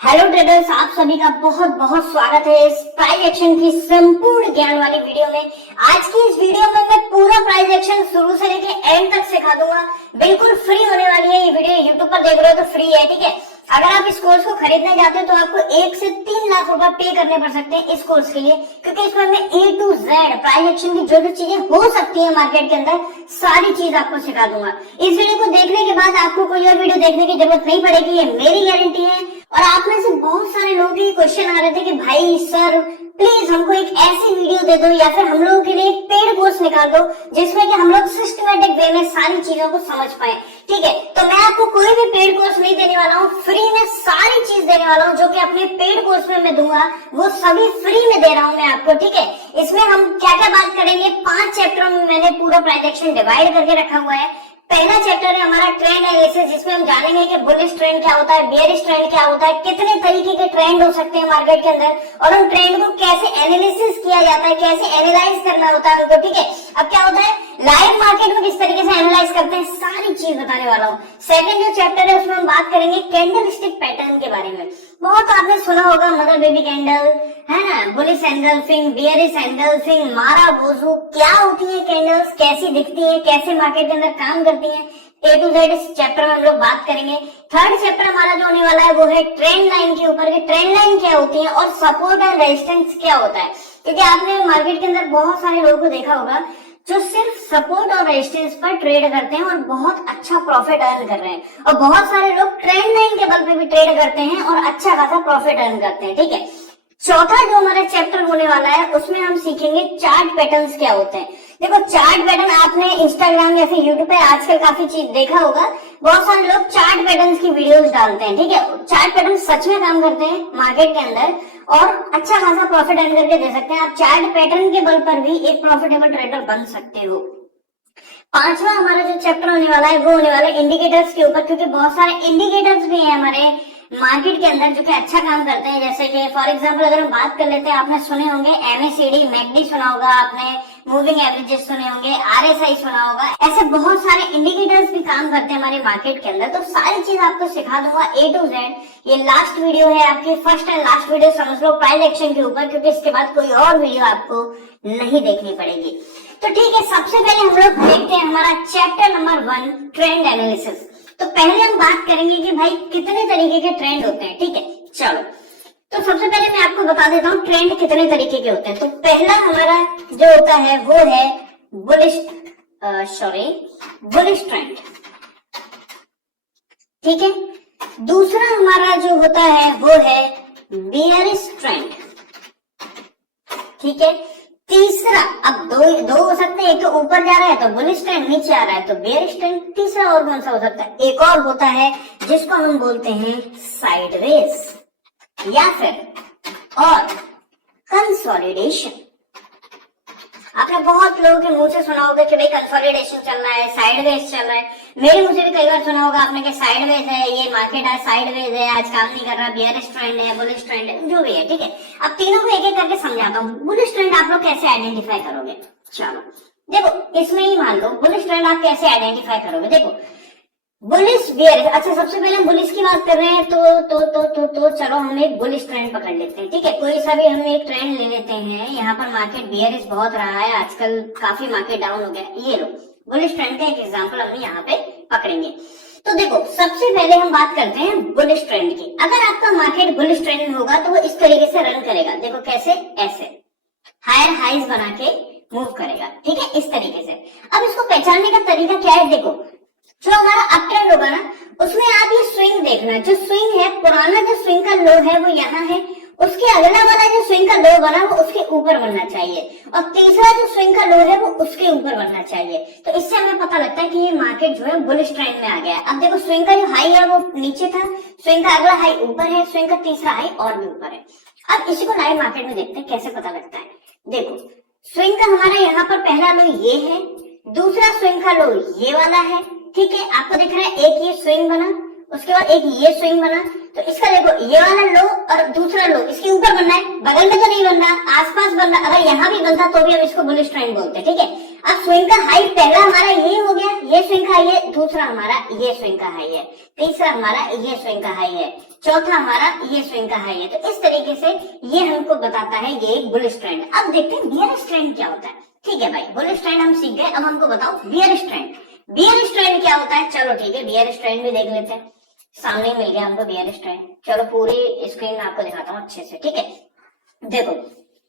Hello traders, आप सभी का बहुत बहुत स्वागत है इस प्राइस एक्शन की संपूर्ण ज्ञान वाली वीडियो में। आज की इस वीडियो में मैं पूरा प्राइस एक्शन शुरू से लेके एंड तक सिखा दूंगा। बिल्कुल फ्री होने वाली है ये वीडियो। यूट्यूब पर देख रहे हो तो फ्री है, ठीक है। अगर आप इस कोर्स को खरीदने जाते हो तो आपको 1 से 3 लाख रुपए पे करने पड़ सकते हैं इस कोर्स के लिए, क्योंकि इसमें मैं A to Z price action की जो जो चीजें हो सकती है मार्केट के अंदर सारी चीज आपको सिखा दूंगा। इस वीडियो को देखने के बाद आपको कोई और वीडियो देखने की जरूरत नहीं पड़ेगी, ये मेरी गारंटी है। और आप में से बहुत सारे लोगों के क्वेश्चन आ रहे थे कि भाई सर प्लीज हमको एक ऐसी वीडियो दे दो या फिर हम लोगों के लिए एक पेड कोर्स निकाल दो जिसमें कि हम लोग सिस्टमेटिक वे में सारी चीजों को समझ पाए, ठीक है। तो मैं आपको कोई भी पेड कोर्स नहीं देने वाला हूँ, फ्री में सारी चीज देने वाला हूँ जो कि अपने पेड कोर्स में मैं दूंगा, वो सभी फ्री में दे रहा हूँ मैं आपको, ठीक है। इसमें हम क्या क्या बात करेंगे, 5 चैप्टर में मैंने पूरा प्राइस एक्शन डिवाइड करके रखा हुआ है। पहला चैप्टर है हमारा ट्रेंड एनालिसिस, जिसमें हम जानेंगे कि बुलिश ट्रेंड क्या होता है, बेयरिश ट्रेंड क्या होता है, कितने तरीके के ट्रेंड हो सकते हैं मार्केट के अंदर और उन ट्रेंड को कैसे एनालिसिस किया जाता है, कैसे एनालाइज करना होता है उनको, ठीक है। अब क्या होता है लाइव मार्केट में किस तरीके से एनालाइज करते हैं, सारी चीज बताने वाला हूँ। सेकंड जो चैप्टर है उसमें हम बात करेंगे कैंडल स्टिक पैटर्न के बारे में। बहुत आपने सुना होगा मदर बेबी कैंडल, है ना, बुलिश एंगल्फिंग, बियरिश एंगल्फिंग, मारा बोझू, क्या होती है कैंडल्स, कैसी दिखती है, कैसे मार्केट के अंदर काम करती है, A to Z इस चैप्टर में हम लोग बात करेंगे। थर्ड चैप्टर हमारा जो होने वाला है वो है ट्रेंड लाइन के ऊपर, ट्रेंड लाइन क्या होती है और सपोर्ट एंड रेजिस्टेंस क्या होता है। क्योंकि आपने मार्केट के अंदर बहुत सारे लोगों को देखा होगा जो सिर्फ सपोर्ट और रेजिस्टेंस पर ट्रेड करते हैं और बहुत अच्छा प्रॉफिट अर्न कर रहे हैं, और बहुत सारे लोग ट्रेंड लाइन के बल पे भी ट्रेड करते हैं और अच्छा खासा प्रॉफिट अर्न करते हैं, ठीक है। चौथा जो हमारा चैप्टर होने वाला है उसमें हम सीखेंगे चार्ट पैटर्न्स क्या होते हैं। देखो चार्ट पैटर्न आपने इंस्टाग्राम या फिर यूट्यूब पे आजकल काफी चीज देखा होगा, बहुत सारे लोग चार्ट पैटर्न्स की वीडियोस डालते हैं, ठीक है। चार्ट पैटर्न सच में काम करते हैं मार्केट के अंदर और अच्छा खासा प्रॉफिट अर्न करके दे सकते हैं। आप चार्ट पैटर्न के बल पर भी एक प्रॉफिटेबल ट्रेडर बन सकते हो। पांचवा हमारा जो चैप्टर होने वाला है वो होने वाला है इंडिकेटर्स के ऊपर, क्योंकि बहुत सारे इंडिकेटर्स भी हैं हमारे मार्केट के अंदर जो कि अच्छा काम करते हैं। जैसे कि फॉर एग्जांपल अगर हम बात कर लेते हैं, आपने सुने होंगे MACD, मैकडी सुना होगा आपने, मूविंग एवरेजेस सुने होंगे, RSI सुना होगा, ऐसे बहुत सारे इंडिकेटर्स भी काम करते हैं हमारे मार्केट के अंदर। तो सारी चीज आपको सिखा दूंगा A to Z। ये लास्ट वीडियो है आपकी, फर्स्ट एंड लास्ट वीडियो समझ लो प्राइस एक्शन के ऊपर, क्योंकि इसके बाद कोई और वीडियो आपको नहीं देखनी पड़ेगी। तो ठीक है, सबसे पहले हम लोग देखते हैं हमारा चैप्टर नंबर 1 ट्रेंड एनालिसिस। तो पहले हम बात करेंगे कि भाई कितने तरीके के ट्रेंड होते हैं, ठीक है। चलो तो सबसे पहले मैं आपको बता देता हूँ ट्रेंड कितने तरीके के होते हैं। तो पहला हमारा जो होता है वो है बुलिश ट्रेंड, ठीक है। दूसरा हमारा जो होता है वो है बियरिश ट्रेंड, ठीक है। तीसरा, अब दो हो सकते हैं, एक तो ऊपर जा रहा है तो बुलिश ट्रेंड, नीचे आ रहा है तो बेयरिश ट्रेंड। तीसरा और कौन सा हो सकता है, एक और होता है जिसको हम बोलते हैं साइडवेज या फिर और कंसोलिडेशन। आपने बहुत लोगों के मुंह से सुना होगा कि भाई कंसोलिडेशन चल रहा है, साइडवेज चल रहा है। मेरे मुंह से भी कई बार सुना होगा आपने कि साइडवेज है, ये मार्केट आज साइडवेज है, आज काम नहीं कर रहा, बियरिश ट्रेंड है, बुलिश ट्रेंड है, जो भी है, ठीक है। अब तीनों को एक एक करके समझाता हूँ। बुलिश ट्रेंड आप लोग कैसे आइडेंटिफाई करोगे, चलो देखो इसमें ही मान लो बुलिश ट्रेंड आप कैसे आइडेंटिफाई करोगे। देखो बुलिश बियरिश, अच्छा सबसे पहले हम बुलिश की बात कर रहे हैं तो चलो हम एक बुलिश ट्रेंड पकड़ लेते हैं, ठीक है। कोई सा भी हम एक ट्रेंड ले लेते हैं। यहाँ पर मार्केट बियरिश बहुत रहा है आजकल, काफी मार्केट डाउन हो गया। ये लो बुलिश ट्रेंड का एक एग्जांपल हम यहाँ पे पकड़ेंगे। तो देखो सबसे पहले हम बात करते हैं बुलिश ट्रेंड की। अगर आपका मार्केट बुलिश ट्रेंड में होगा तो वो इस तरीके से रन करेगा। देखो कैसे, ऐसे हायर हाइज बना के मूव करेगा, ठीक है, इस तरीके से। अब इसको पहचानने का तरीका क्या है, देखो जो हमारा अप ट्रेंड होगा ना उसमें आप ये स्विंग देखना, जो स्विंग है पुराना जो स्विंग का लो है वो यहाँ है, उसके अगला वाला जो स्विंग का लो बना वो उसके ऊपर बनना चाहिए, और तीसरा जो स्विंग का लो है वो उसके ऊपर बनना चाहिए। तो इससे हमें पता लगता है कि ये मार्केट जो है बुलिश ट्रेंड में आ गया है। अब देखो स्विंग का जो हाई है वो नीचे था, स्विंग का अगला हाई ऊपर है, स्विंग का तीसरा हाई और भी ऊपर है। अब इसी को लाइव मार्केट में देखते हैं कैसे पता लगता है। देखो स्विंग का हमारा यहाँ पर पहला लो ये है, दूसरा स्विंग का लो ये वाला है, ठीक है। आपको दिख रहा है एक ये स्विंग बना, उसके बाद एक ये स्विंग बना, तो इसका देखो ये वाला लो और दूसरा लो इसके ऊपर बनना है, बगल में तो नहीं बनना, आसपास बनना। अगर यहाँ भी बनता तो भी हम इसको बुलिश ट्रेंड बोलते हैं, ठीक है। अब स्विंग का हाई पहला हमारा ये हो गया, ये स्विंग का हाई है, दूसरा हमारा ये स्विंग का हाई है, तीसरा हमारा ये स्विंग का हाई है, चौथा हमारा ये स्विंग का हाई है। तो इस तरीके से ये हमको बताता है ये एक बुलिश ट्रेंड। अब देखते हैं बियरिश ट्रेंड क्या होता है। ठीक है भाई, बुलिश ट्रेंड हम सीख गए, अब हमको बताओ बियरिश ट्रेंड। बियरिश ट्रेंड क्या होता है? चलो ठीक है, बियरिश ट्रेंड भी देख लेते हैं। सामने मिल गया हमको बियरिश ट्रेंड। चलो पूरी स्क्रीन में आपको दिखाता हूँ अच्छे से। ठीक है, देखो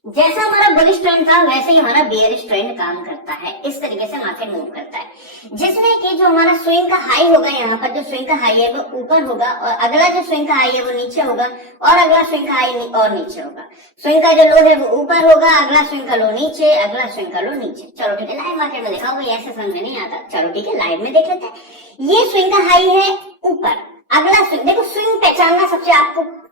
जैसा हमारा बुलिश ट्रेंड था वैसे ही हमारा बियरिश ट्रेंड काम करता है। इस तरीके से मार्केट मूव करता है, जिसमें कि जो हमारा स्विंग का हाई होगा, यहाँ पर जो स्विंग का हाई है वो ऊपर होगा, और अगला जो स्विंग का हाई है वो नीचे होगा, और अगला स्विंग का हाई और नीचे होगा। स्विंग का जो लो है वो ऊपर होगा, अगला स्विंग का लो नीचे, अगला स्विंग का लो नीचे। चलो ठीक है, लाइव मार्केट में देखा होगा, ऐसे समझ में नहीं आता। चलो ठीक है, लाइव में देख लेते हैं। ये स्विंग का हाई है ऊपर, अगला स्विंग देखो, स्विंग पहचानना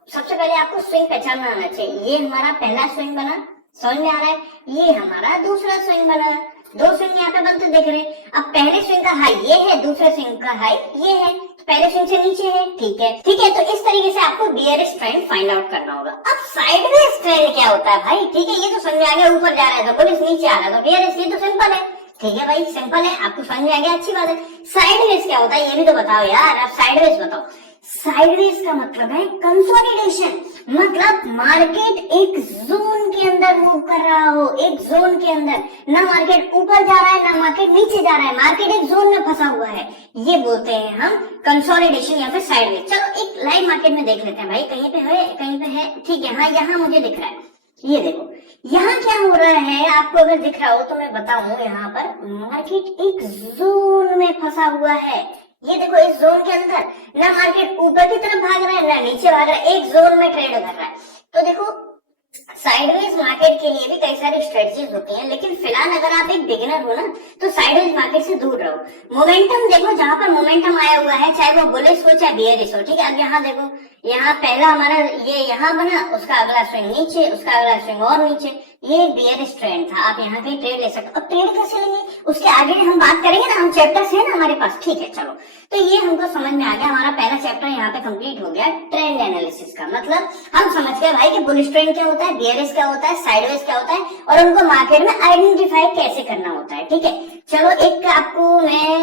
सबसे पहले आपको स्विंग पहचानना आना चाहिए। ये हमारा पहला स्विंग बना, समझ में आ रहा है, ये हमारा दूसरा स्विंग बना, दो स्विंग यहाँ पे बनते देख रहे हैं। अब पहले स्विंग का हाई ये है, दूसरे स्विंग का हाई ये है, पहले स्विंग से नीचे है। ठीक है, तो इस तरीके से आपको बियरिश ट्रेंड फाइंड आउट करना होगा। अब साइडवेज ट्रेंड क्या होता है भाई? ठीक है, ये तो समझ में आ गया, ऊपर जा रहा है तो बुलिश, नीचे आ रहा है तो बियरिश, ये तो सिंपल है। ठीक है भाई, सिंपल है, आपको समझ में आ गया, अच्छी बात है। साइडवेज क्या होता है ये भी तो बताओ यार, आप साइडवेज बताओ। साइडवेज का मतलब है कंसोलिडेशन, मतलब मार्केट एक जोन के अंदर मूव कर रहा हो, एक जोन के अंदर, ना मार्केट ऊपर जा रहा है ना मार्केट नीचे जा रहा है, मार्केट एक जोन में फंसा हुआ है, ये बोलते हैं हम कंसोलिडेशन या फिर साइडवेज। चलो एक लाइव मार्केट में देख लेते हैं भाई, कहीं पे है कहीं पे है। ठीक है, हाँ यहाँ मुझे दिख रहा है, ये देखो यहाँ क्या हो रहा है, आपको अगर दिख रहा हो तो मैं बताऊं, यहाँ पर मार्केट एक जोन में फंसा हुआ है। ये देखो, इस जोन के अंदर ना मार्केट ऊपर की तरफ भाग रहा है ना नीचे भाग रहा है, एक जोन में ट्रेड कर रहा है। तो देखो साइडवेज मार्केट के लिए भी कई सारी स्ट्रेटजीज होती हैं, लेकिन फिलहाल अगर आप एक बिगिनर हो ना तो साइडवेज मार्केट से दूर रहो। मोमेंटम देखो, जहां पर मोमेंटम आया हुआ है, चाहे वो बुलिश हो चाहे बियरिश हो। ठीक है, अब यहाँ देखो, यहाँ पहला हमारा ये यहाँ बना, उसका अगला स्विंग नीचे, उसका अगला स्विंग और नीचे, ये बियरिश ट्रेंड था। आप यहाँ कहीं ट्रेड ले सकते हो। अब ट्रेड कैसे लेंगे उसके आगे हम बात करेंगे ना, हम चैप्टर्स है ना हमारे पास। ठीक है, चलो तो ये हमको समझ में आ गया, हमारा पहला चैप्टर यहाँ पे कंप्लीट हो गया, ट्रेंड एनालिसिस का। मतलब हम समझ गए भाई कि बुलिश ट्रेंड क्या होता है, बियरिश क्या होता है, साइडवेज क्या होता है, और उनको मार्केट में आइडेंटिफाई कैसे करना होता है। ठीक है, चलो एक आपको मैं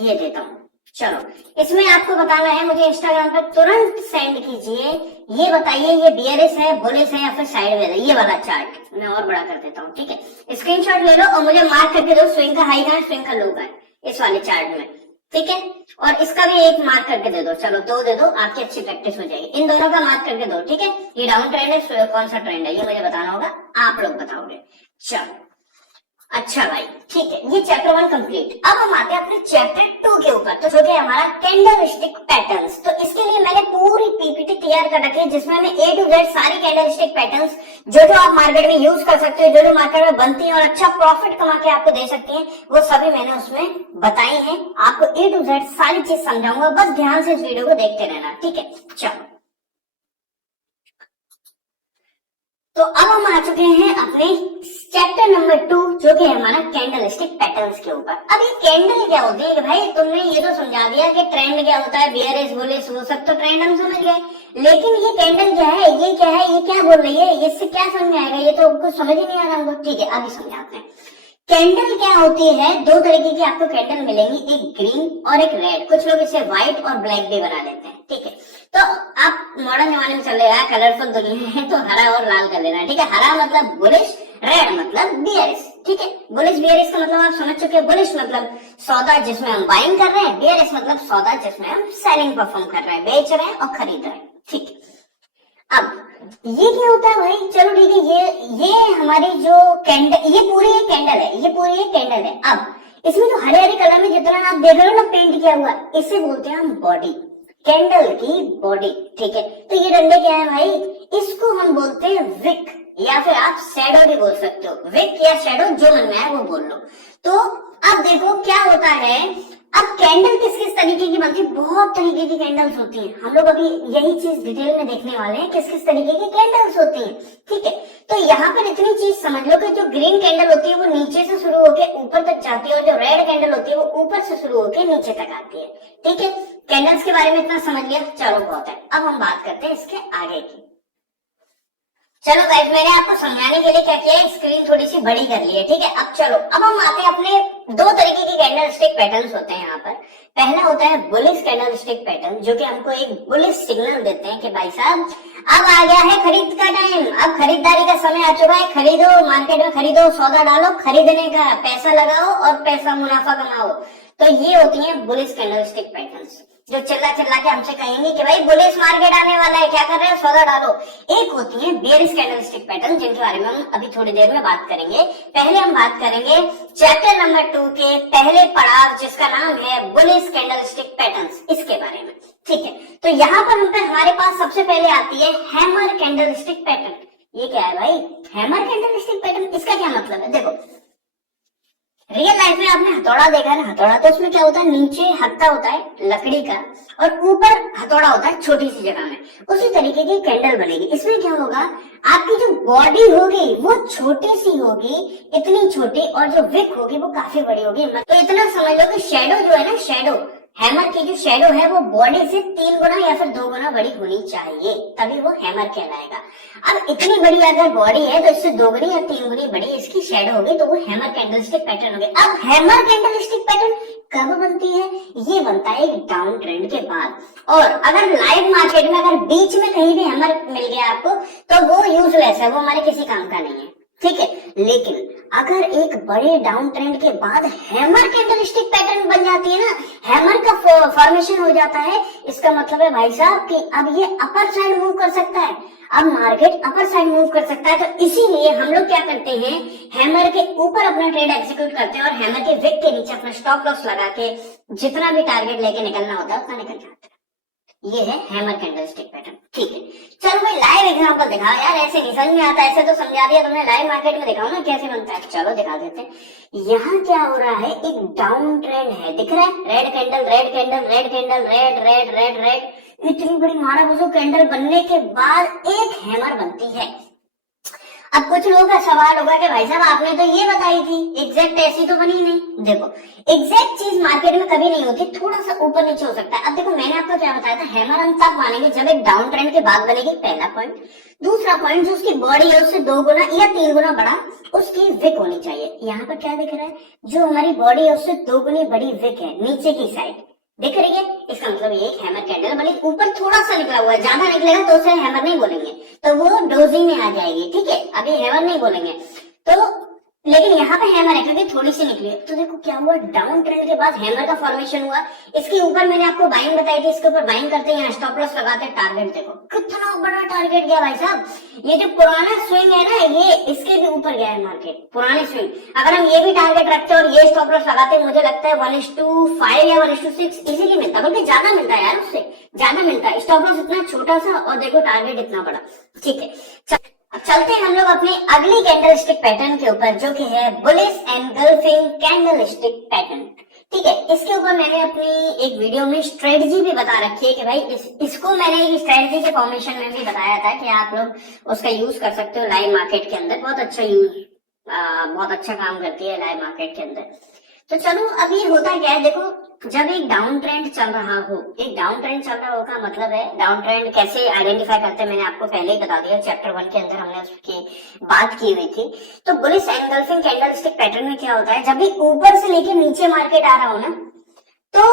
ये देता हूँ। चलो इसमें आपको बताना है, मुझे इंस्टाग्राम पर तुरंत सेंड कीजिए, ये बताइए ये बियरिश है, बुलिश है या फिर साइडवेज है। ये वाला चार्ट मैं और बड़ा कर देता हूँ। ठीक है, स्क्रीनशॉट ले लो और मुझे मार्क करके दो, स्विंग का हाई का है, स्विंग का लो का है, इस वाले चार्ट में। ठीक है, और इसका भी एक मार्क करके दे दो। चलो दो दे दो, आपकी अच्छी प्रैक्टिस हो जाएगी। इन दोनों का मार्क करके दो। ठीक है, ये डाउन ट्रेंड है, कौन सा ट्रेंड है ये मुझे बताना होगा, आप लोग बताओगे। चलो अच्छा भाई, ठीक है, ये चैप्टर 1 कंप्लीट। अब हम आते हैं अपने चैप्टर 2 के ऊपर, तो जो कि हमारा कैंडलस्टिक पैटर्न्स। तो इसके लिए मैंने पूरी पीपीटी तैयार कर रखी है, जिसमें हमें A to Z सारी कैंडलस्टिक पैटर्न्स जो आप मार्केट में यूज कर सकते हो, जो मार्केट में बनती हैं और अच्छा प्रॉफिट कमा के आपको दे सकती हैं, वो सभी मैंने उसमें बताई हैं। आपको A to Z सारी चीज समझाऊंगा, बस ध्यान से इस वीडियो को देखते रहना। ठीक है, चलो तो अब हम आ चुके हैं अपने चैप्टर नंबर 2, जो कि हमारा कैंडलस्टिक पैटर्न्स के ऊपर। अब ये कैंडल क्या होती है भाई, तुमने ये तो समझा दिया कि ट्रेंड क्या होता है, बियरिश बुलिश वो सब तो ट्रेंड हम समझ गए, लेकिन ये कैंडल क्या है, ये क्या है, ये क्या बोल रही है, इससे क्या समझ में आएगा, ये तो कुछ समझ ही नहीं आ रहा हमको। ठीक है, अभी समझाते हैं। कैंडल क्या होती है, दो तरीके की आपको कैंडल मिलेंगी, एक ग्रीन और एक रेड। कुछ लोग इसे व्हाइट और ब्लैक भी बना लेते हैं। ठीक है, तो आप मॉडर्न जमाने में चल रहे हैं, कलरफुल दुनिया है, तो हरा और लाल कर लेना। ठीक है, हरा मतलब बुलिश, रेड मतलब बियरिश। ठीक है, बुलिश बियरिश का मतलब आप समझ चुके हैं। बुलिश मतलब सौदा जिसमें हम बाइंग कर रहे हैं, बियरिश मतलब सौदा जिसमें हम सेलिंग परफॉर्म कर रहे हैं, बेच रहे हैं और खरीद रहे हैं। ठीक है, अब ये क्या होता है भाई, चलो ठीक है, ये हमारी जो कैंडल, ये पूरी एक कैंडल है, ये पूरी एक कैंडल है। अब इसमें जो हरे हरे कलर में जितना आप देख रहे हो ना पेंट किया हुआ, इसे बोलते हैं हम बॉडी, कैंडल की बॉडी। ठीक है, तो ये डंडे क्या है भाई, इसको हम बोलते हैं विक, या फिर आप शैडो भी बोल सकते हो। विक या शैडो जो मन में आए वो बोल लो। तो अब देखो क्या होता है, अब कैंडल किस किस तरीके की बनती है, बहुत तरीके की कैंडल्स होती हैं। हम लोग अभी यही चीज डिटेल में देखने वाले हैं, किस किस तरीके की कैंडल्स होती हैं। ठीक है, तो यहाँ पर इतनी चीज समझ लो कि जो ग्रीन कैंडल होती है वो नीचे से शुरू होकर ऊपर तक जाती है, और जो रेड कैंडल होती है वो ऊपर से शुरू होकर नीचे तक आती है। ठीक है, कैंडल्स के बारे में इतना समझ लिया, चलो बहुत है। अब हम बात करते हैं इसके आगे की। चलो गाइस, मैंने आपको समझाने के लिए क्या किया है, स्क्रीन थोड़ी सी बड़ी कर ली है, ठीक है। अब चलो, अब हम आते हैं अपने दो तरीके के कैंडल स्टिक पैटर्न्स होते हैं यहाँ पर। पहला होता है बुलिश कैंडल स्टिक पैटर्न, जो कि हमको एक बुलिश सिग्नल देते हैं कि भाई साहब अब आ गया है खरीद का टाइम, अब खरीदारी का समय आ चुका है, खरीदो, मार्केट में खरीदो, सौदा डालो, खरीदने का पैसा लगाओ और पैसा मुनाफा कमाओ। तो ये होती है बुलिश कैंडल स्टिक पैटर्न्स, जो चिल्ला चिल्ला के हमसे कहेंगे कि भाई बुलिश मार्केट आने वाला है, क्या कर रहे हो, सौदा डालो। एक होती है बेयरिश कैंडलस्टिक पैटर्न, जिनके बारे में हम अभी थोड़ी देर में बात करेंगे। पहले हम बात करेंगे चैप्टर नंबर 2 के पहले पड़ाव, जिसका नाम है बुलिश कैंडलस्टिक पैटर्न्स, इसके बारे में, ठीक है। तो यहाँ पर हम पे हमारे पास सबसे पहले आती है हैमर कैंडलस्टिक पैटर्न। ये क्या है भाई, हैमर कैंडलस्टिक पैटर्न, इसका क्या मतलब है? देखो, रियल लाइफ में आपने हथौड़ा देखा है ना, हथौड़ा, तो उसमें क्या होता है, नीचे हत्था होता है लकड़ी का और ऊपर हथौड़ा होता है छोटी सी जगह में। उसी तरीके की कैंडल बनेगी। इसमें क्या होगा, आपकी जो बॉडी होगी वो छोटी सी होगी, इतनी छोटी, और जो विक होगी वो काफी बड़ी होगी। तो इतना समझ लो कि शेडो जो है ना, शेडो, हैमर की जो शेडो है वो बॉडी से 3 गुना या फिर 2 गुना बड़ी होनी चाहिए, तभी वो हैमर कहलाएगा। अब इतनी बड़ी अगर बॉडी है तो इससे 2 गुनी या 3 गुनी बड़ी इसकी शेडो होगी, तो वो हैमर कैंडलस्टिक पैटर्न होगी। अब हैमर कैंडलस्टिक पैटर्न कब बनती है? ये बनता है एक डाउन ट्रेंड के बाद। और अगर लाइव मार्केट में अगर बीच में कहीं भी हैमर मिल गया आपको, तो वो यूजलेस है, वो हमारे किसी काम का नहीं है, ठीक है। लेकिन अगर एक बड़े डाउन ट्रेंड के बाद हैमर कैंडलस्टिक पैटर्न बन जाती है ना, हैमर का फॉर्मेशन हो जाता है, इसका मतलब है भाई साहब कि अब ये अपर साइड मूव कर सकता है, अब मार्केट अपर साइड मूव कर सकता है। तो इसीलिए हम लोग क्या करते हैं, हैमर के ऊपर अपना ट्रेड एग्जीक्यूट करते हैं और हैमर के विक के नीचे अपना स्टॉप लॉस लगा के जितना भी टारगेट लेके निकलना होता है उतना निकल जाता है। ये है हैमर कैंडलस्टिक पैटर्न, ठीक है। चलो भाई लाइव एग्जांपल दिखाओ यार, ऐसे नहीं समझ में आता, ऐसे तो समझा दिया तुमने, लाइव मार्केट में दिखाओ ना कैसे बनता है। चलो दिखा देते हैं। यहाँ क्या हो रहा है, एक डाउन ट्रेंड है, दिख रहा है, red candle, red candle, red candle, red red red red, इतनी बड़ी मारा बुजू कैंडल बनने के बाद एक हैमर बनती है। अब कुछ लोगों का सवाल होगा कि भाई साहब आपने तो ये बताई थी, एग्जैक्ट ऐसी तो बनी नहीं। देखो, एग्जैक्ट चीज मार्केट में कभी नहीं होती, थोड़ा सा ऊपर नीचे हो सकता है। अब देखो, मैंने आपको क्या बताया था, हैमर हम तब मानेंगे जब एक डाउन ट्रेंड के बाद बनेगी, पहला पॉइंट। दूसरा पॉइंट, जो उसकी बॉडी है उससे 2 गुना या 3 गुना बड़ा उसकी विक होनी चाहिए। यहाँ पर क्या दिख रहा है, जो हमारी बॉडी है उससे 2 गुनी बड़ी विक है नीचे की साइड, दिख रही है, इसका मतलब ये एक हैमर कैंडल बनी। ऊपर थोड़ा सा निकला हुआ है, ज्यादा निकलेगा तो उसे हैमर नहीं बोलेंगे, तो वो डोजी में आ जाएगी, ठीक है। अभी हैमर नहीं बोलेंगे तो, लेकिन यहाँ पे हैमर है क्योंकि थोड़ी सी निकली है। तो देखो क्या हुआ, डाउन ट्रेंड के बाद हैमर का फॉर्मेशन हुआ। इसके ऊपर मैंने आपको बाइंग बताई थी, इसके ऊपर बाइंग करते हैं, यहाँ स्टॉप लॉस लगाते हैं, टारगेट देखो कितना बड़ा टारगेट गया भाई साहब। ये जो पुराना स्विंग है ना, ये इसके भी ऊपर गया है मार्केट, पुराने स्विंग। अगर हम ये भी टारगेट रखते हैं और ये स्टॉप लॉस लगाते हैं, मुझे लगता है 1:5 या 1:6 इजीली मिलता, बल्कि ज्यादा मिलता है यार, उससे ज्यादा मिलता है। स्टॉप लॉस इतना छोटा सा और देखो टारगेट इतना बड़ा, ठीक है। अब चलते हैं हम लोग अपनी अगली कैंडलस्टिक पैटर्न के ऊपर, जो कि है बुलिश एनगल्फिंग कैंडलस्टिक पैटर्न, ठीक है। इसके ऊपर मैंने अपनी एक वीडियो में स्ट्रेटजी भी बता रखी है कि भाई इसको मैंने एक स्ट्रेटजी के फॉर्मेशन में भी बताया था कि आप लोग उसका यूज कर सकते हो लाइव मार्केट के अंदर, बहुत अच्छा यूज, बहुत अच्छा काम करती है लाइव मार्केट के अंदर। तो चलो, अब ये होता क्या है, देखो, जब एक डाउन ट्रेंड चल रहा हो, एक डाउन ट्रेंड चल रहा होगा, मतलब है डाउन ट्रेंड कैसे आइडेंटिफाई करते हैं, मैंने आपको पहले ही बता दिया, चैप्टर 1 के अंदर हमने उसकी बात की हुई थी। तो बुलिश एनगल्फिंग कैंडलस्टिक पैटर्न में क्या होता है, जब भी ऊपर से लेके नीचे मार्केट आ रहा हो ना, तो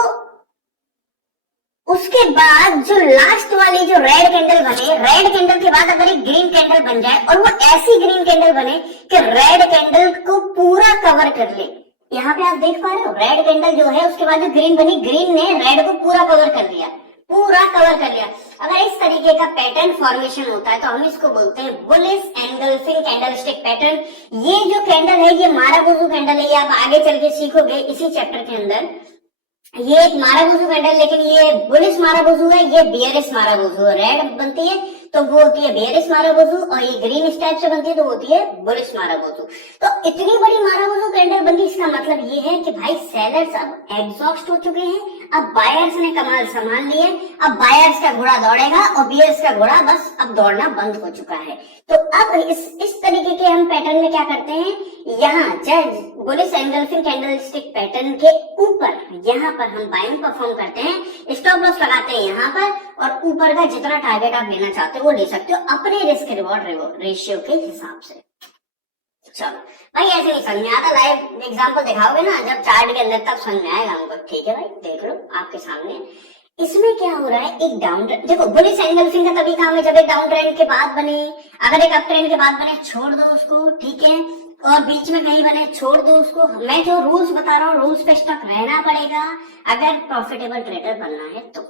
उसके बाद जो लास्ट वाली जो रेड कैंडल बने, रेड कैंडल के बाद अगर एक ग्रीन कैंडल बन जाए और वो ऐसी ग्रीन कैंडल बने कि रेड कैंडल को पूरा कवर कर ले। यहाँ पे आप देख पा रहे हो, रेड कैंडल जो है उसके बाद जो ग्रीन बनी, ग्रीन ने रेड को पूरा कवर कर लिया, पूरा कवर कर लिया। अगर इस तरीके का पैटर्न फॉर्मेशन होता है तो हम इसको बोलते हैं बुलिश एनगल्फिंग कैंडलस्टिक पैटर्न। ये जो कैंडल है ये माराबुजू कैंडल है, ये आप आगे चल के सीखोगे इसी चैप्टर के अंदर। ये एक माराबुजू कैंडल, लेकिन ये बुलिश माराबुजू है, ये बियरिश माराबुजू है। रेड बनती है तो वो होती है बियरिश माराबुजू, और ये ग्रीन इस टाइप से बनती है तो होती है बुलिश माराबुजू। तो इतनी बड़ी माराबुजू कैंडल बनती है, इसका मतलब ये है कि भाई सेलर्स अब एग्जॉस्ट हो चुके हैं, अब बायर्स ने कमाल संभाल लिए, अब बायर्स का घोड़ा दौड़ेगा और बियर्स का घोड़ा बस अब दौड़ना बंद हो चुका है। तो अब इस तरीके के हम पैटर्न में क्या करते हैं, यहाँ जज बुलिश एंगल्फिंग कैंडलस्टिक पैटर्न के ऊपर यहाँ पर हम बाइंग परफॉर्म करते हैं, स्टॉप लॉस लगाते हैं यहाँ पर और ऊपर का जितना टारगेट आप लेना चाहते हो वो ले सकते हो अपने रिस्क रिवॉर्ड रेशियो के हिसाब से। चलो भाई ऐसे नहीं समझ में आता, लाइव एग्जांपल दिखाओगे ना जब चार्ट के अंदर तब समझ में आएगा हमको। ठीक है भाई, देख लो आपके सामने इसमें क्या हो रहा है, एक डाउन ट्रेंड, देखो बुलिश एंगल्फिंग का तभी काम है जब एक डाउन ट्रेंड के बाद बने, अगर एक अप ट्रेंड के बाद बने छोड़ दो उसको, ठीक है, और बीच में कहीं बने छोड़ दो उसको। मैं जो रूल्स बता रहा हूँ रूल्स पे स्टक रहना पड़ेगा अगर प्रॉफिटेबल ट्रेडर बनना है तो।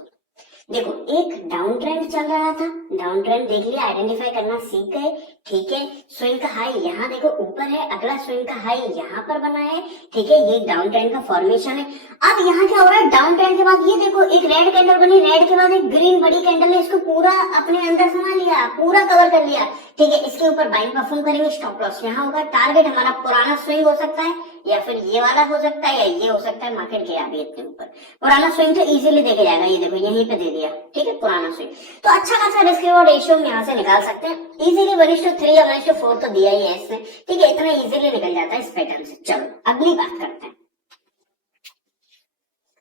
देखो एक डाउन ट्रेंड चल रहा था, डाउन ट्रेंड देख लिया, आइडेंटिफाई करना सीख गए, ठीक है, स्विंग का हाई यहाँ देखो ऊपर है, अगला स्विंग का हाई यहाँ पर बना है, ठीक है, ये डाउन ट्रेंड का फॉर्मेशन है। अब यहाँ क्या हो रहा है, डाउन ट्रेंड के बाद ये देखो एक रेड कैंडल बनी, रेड के बाद एक ग्रीन बड़ी कैंडल ने इसको पूरा अपने अंदर समा लिया, पूरा कवर कर लिया, ठीक है। इसके ऊपर बाइंग परफॉर्म करेंगे, स्टॉप लॉस यहाँ होगा, टारगेट हमारा पुराना स्विंग हो सकता है या फिर ये वाला हो सकता है या ये हो सकता है, मार्केट गया अभी इतने ऊपर, पुराना स्विंग तो इजीली देखे जाएगा, ये देखो यहीं पे दे दिया, ठीक है, पुराना स्विंग। तो अच्छा खासा रिस्क रिवॉर्ड रेशियो हम यहाँ से निकाल सकते हैं इजीली, 1:3 या 1:4 तो दिया ही है इसने, ठीक है, इतना इजीली निकल जाता है इस पैटर्न से। चलो अगली बात करते हैं।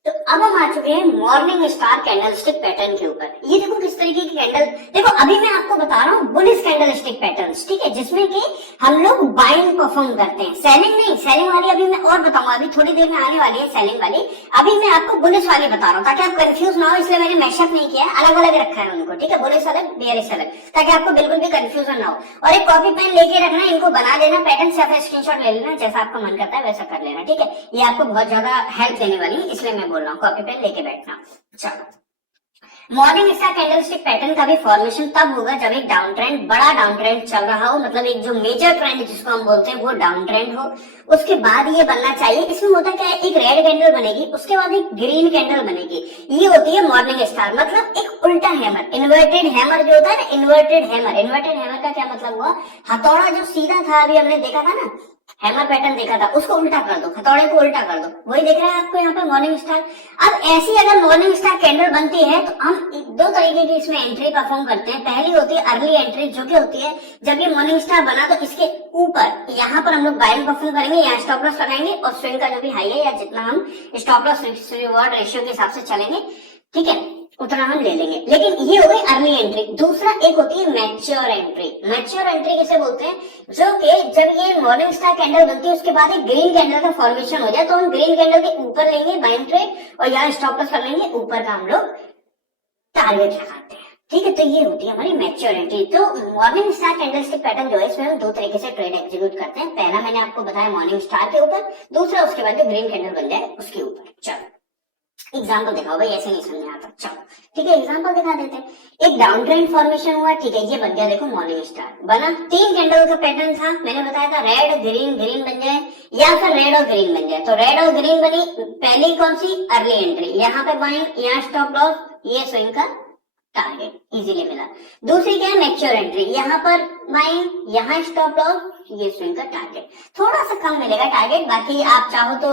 तो अब हम आ चुके हैं मॉर्निंग स्टार कैंडलस्टिक पैटर्न के ऊपर। ये देखो किस तरीके की कैंडल, देखो अभी मैं आपको बता रहा हूँ बुलिश कैंडलस्टिक पैटर्न्स, ठीक है, जिसमें कि हम लोग बाइंग परफॉर्म करते हैं, सेलिंग नहीं, सेलिंग वाली अभी मैं और बताऊंगा, अभी थोड़ी देर में आने वाली है सेलिंग वाली, अभी मैं आपको बुलिश वाली बता रहा हूँ ताकि आप कंफ्यूज ना हो, इसलिए मैंने मैशअप नहीं किया, अलग अलग रखा है उनको, ठीक है, बुलिश अलग बेयरिश अलग, ताकि आपको बिल्कुल भी कंफ्यूजन ना हो। और एक कॉपी पेन लेके रखना, इनको बना लेना पैटर्न से, आप स्क्रीनशॉट ले लेना, जैसा आपका मन करता है वैसा कर लेना, ठीक है, ये आपको बहुत ज्यादा हेल्प देने वाली है, इसलिए मैं बोल रहा हूँ कॉपी पेन के बैठना। चलो मॉर्निंग स्टार कैंडलस्टिक पैटर्न का भी फॉर्मेशन तब होगा जब एक डाउन ट्रेंड, बड़ा डाउन ट्रेंड चल रहा हो, मतलब एक जो मेजर ट्रेंड जिसको हम बोलते हैं वो डाउन ट्रेंड हो, उसके बाद ये बनना चाहिए। इसमें होता क्या है, एक रेड कैंडल बनेगी, उसके बाद एक ग्रीन कैंडल बनेगी, ये होती है मॉर्निंग स्टार, मतलब एक उल्टा हैमर, इन्वर्टेड हैमर जो होता है ना, इन्वर्टेड हैमर, इन्वर्टेड हैमर का क्या मतलब हुआ, हथौड़ा जो सीधा था अभी हमने देखा था ना, हैमर पैटर्न देखा था, उसको उल्टा कर दो, हथौड़े को उल्टा कर दो, वही देख रहे हैं आपको यहाँ पे मॉर्निंग स्टार। अब ऐसी अगर मॉर्निंग स्टार कैंडल बनती है तो हम दो तरीके की इसमें एंट्री परफॉर्म करते हैं। पहली होती है अर्ली एंट्री, जो कि होती है जब ये मॉर्निंग स्टार बना तो इसके ऊपर यहाँ पर हम लोग बाइंग परफॉर्म करेंगे, यहाँ स्टॉप लॉस लगाएंगे और स्विंग का जो भी हाई है या जितना हम स्टॉप लॉस रिवॉर्ड रेशियो के हिसाब से चलेंगे, ठीक है, उतना हम ले लेंगे। लेकिन ये हो गई अर्ली एंट्री। दूसरा एक होती है मैच्योर एंट्री। मैच्योर एंट्री किसे बोलते हैं, जो कि जब ये मॉर्निंग स्टार कैंडल बनती है उसके बाद एक ग्रीन कैंडल का फॉर्मेशन हो जाए तो हम ग्रीन कैंडल के ऊपर लेंगे बाइंग ट्रेड और यहाँ स्टॉप लॉस कर लेंगे, ऊपर का हम लोग टारगेट लगाते हैं, ठीक है। तो ये होती है हमारी मैच्योर एंट्री। तो मॉर्निंग स्टार कैंडलस्टिक पैटर्न जो है इसमें हम दो तरीके से ट्रेड एग्जीक्यूट करते हैं। पहला मैंने आपको बताया मॉर्निंग स्टार के ऊपर, दूसरा उसके बाद जो ग्रीन कैंडल बन जाए उसके ऊपर। चलो एग्जाम्पल दिखाओ भाई, ऐसे नहीं समझ आता। चलो ठीक है, एग्जाम्पल दिखा देते हैं। एक डाउन ट्रेंड फॉर्मेशन हुआ, ठीक है, ये बन गया, देखो मॉर्निंग स्टार बना, 3 कैंडल का पैटर्न था, मैंने बताया था रेड ग्रीन, ग्रीन बन जाए या फिर रेड और ग्रीन बन जाए। तो रेड और ग्रीन बनी, पहली कौन सी, अर्ली एंट्री, यहाँ पे बाइंग, यहाँ स्टॉप लॉस, ये स्विंग का टारगेट इजीली मिला। दूसरी क्या है, मैच्योर एंट्री, यहाँ पर बाइंग, यहाँ स्टॉप लॉस, ये स्विंग का टारगेट, थोड़ा सा कम मिलेगा टारगेट। बाकी आप चाहो तो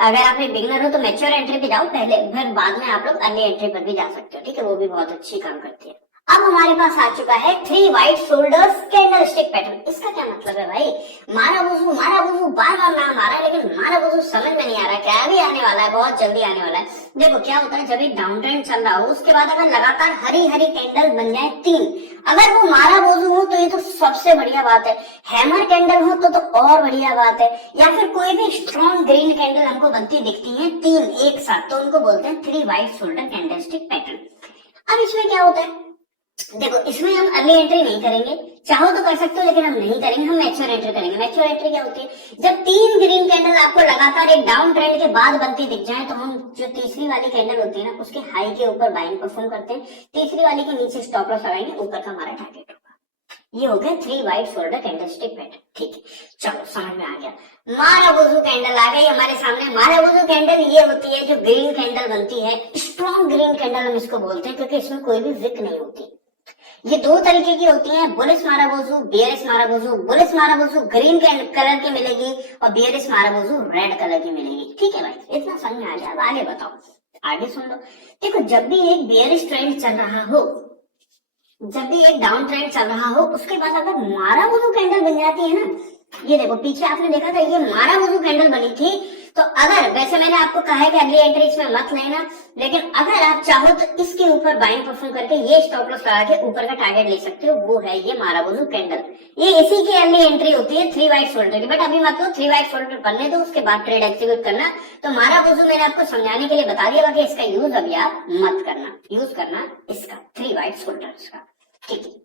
अगर आप एक बिगिनर हो तो मैच्योर एंट्री पे जाओ पहले, फिर बाद में आप लोग अर्ली एंट्री पर भी जा सकते हो, ठीक है, वो भी बहुत अच्छी काम करती है। अब हमारे पास आ चुका है 3 व्हाइट शोल्डर्स कैंडलस्टिक पैटर्न। इसका क्या मतलब है भाई, मारा बुजू बार बार नाम आ रहा है, लेकिन मारा बुजू समझ में नहीं आ रहा, क्या भी आने वाला है, बहुत जल्दी आने वाला है। देखो क्या होता है, जब एक डाउन ट्रेंड चल रहा हो उसके बाद अगर लगातार हरी हरी कैंडल बन जाए 3, अगर वो मारा बोजू हो तो ये तो सबसे बढ़िया बात है, हैमर कैंडल हो तो और बढ़िया बात है, या फिर कोई भी स्ट्रॉन्ग ग्रीन कैंडल हमको बनती दिखती है 3 एक साथ, तो उनको बोलते हैं 3 व्हाइट शोल्डर कैंडलस्टिक पैटर्न। अब इसमें क्या होता है, देखो इसमें हम अर्ली एंट्री नहीं करेंगे, चाहो तो कर सकते हो लेकिन हम नहीं करेंगे, हम मैच्योर एंट्री करेंगे। मैच्योर एंट्री क्या होती है, जब 3 ग्रीन कैंडल आपको लगातार एक डाउन ट्रेंड के बाद बनती दिख जाए तो हम जो तीसरी वाली कैंडल होती है ना उसके हाई के ऊपर बाइंग परफॉर्म करते हैं, तीसरी वाली के नीचे स्टॉप लॉस लगाएंगे, ऊपर का हमारा टारगेट होगा। ये हो गया 3 व्हाइट शोल्डर कैंडलस्टिक पैटर्न, ठीक है। चलो समझ में आ गया। मारा बुजू कैंडल आ गई हमारे सामने। मारा बुजू कैंडल ये होती है जो ग्रीन कैंडल बनती है, स्ट्रॉन्ग ग्रीन कैंडल हम इसको बोलते हैं, क्योंकि इसमें कोई भी विक नहीं होती। ये 2 तरीके की होती हैं, bullish marubozu, bearish marubozu. Bullish marubozu green colour की मिलेगी और बियरिश माराबोजू रेड कलर की मिलेगी, ठीक है भाई, इतना समझ में आ गया। अब आगे बताओ, आगे सुन लो। देखो, जब भी एक बेयरिश ट्रेंड चल रहा हो, जब भी एक डाउन ट्रेंड चल रहा हो, उसके बाद अगर माराबोजू कैंडल बन जाती है ना, ये देखो पीछे आपने देखा था ये माराबोजू कैंडल बनी थी, तो अगर, वैसे मैंने आपको कहा है कि अगली एंट्री इसमें मत लेना, लेकिन अगर आप चाहो तो इसके ऊपर बाइंग परफॉर्म करके ये स्टॉप लॉस लगा के ऊपर का टारगेट ले सकते हो, वो है ये माराबोजू कैंडल। ये इसी की अर्ली एंट्री होती है 3 वाइट शोल्डर की, बट अभी मत लो, 3 वाइट शोल्डर बनने दो, उसके बाद ट्रेड एग्जीक्यूट करना। तो माराबोजू मैंने आपको समझाने के लिए बता दिया, बाकी इसका यूज अभी आप मत करना, यूज करना इसका 3 वाइट शोल्डर्स का, ठीक है।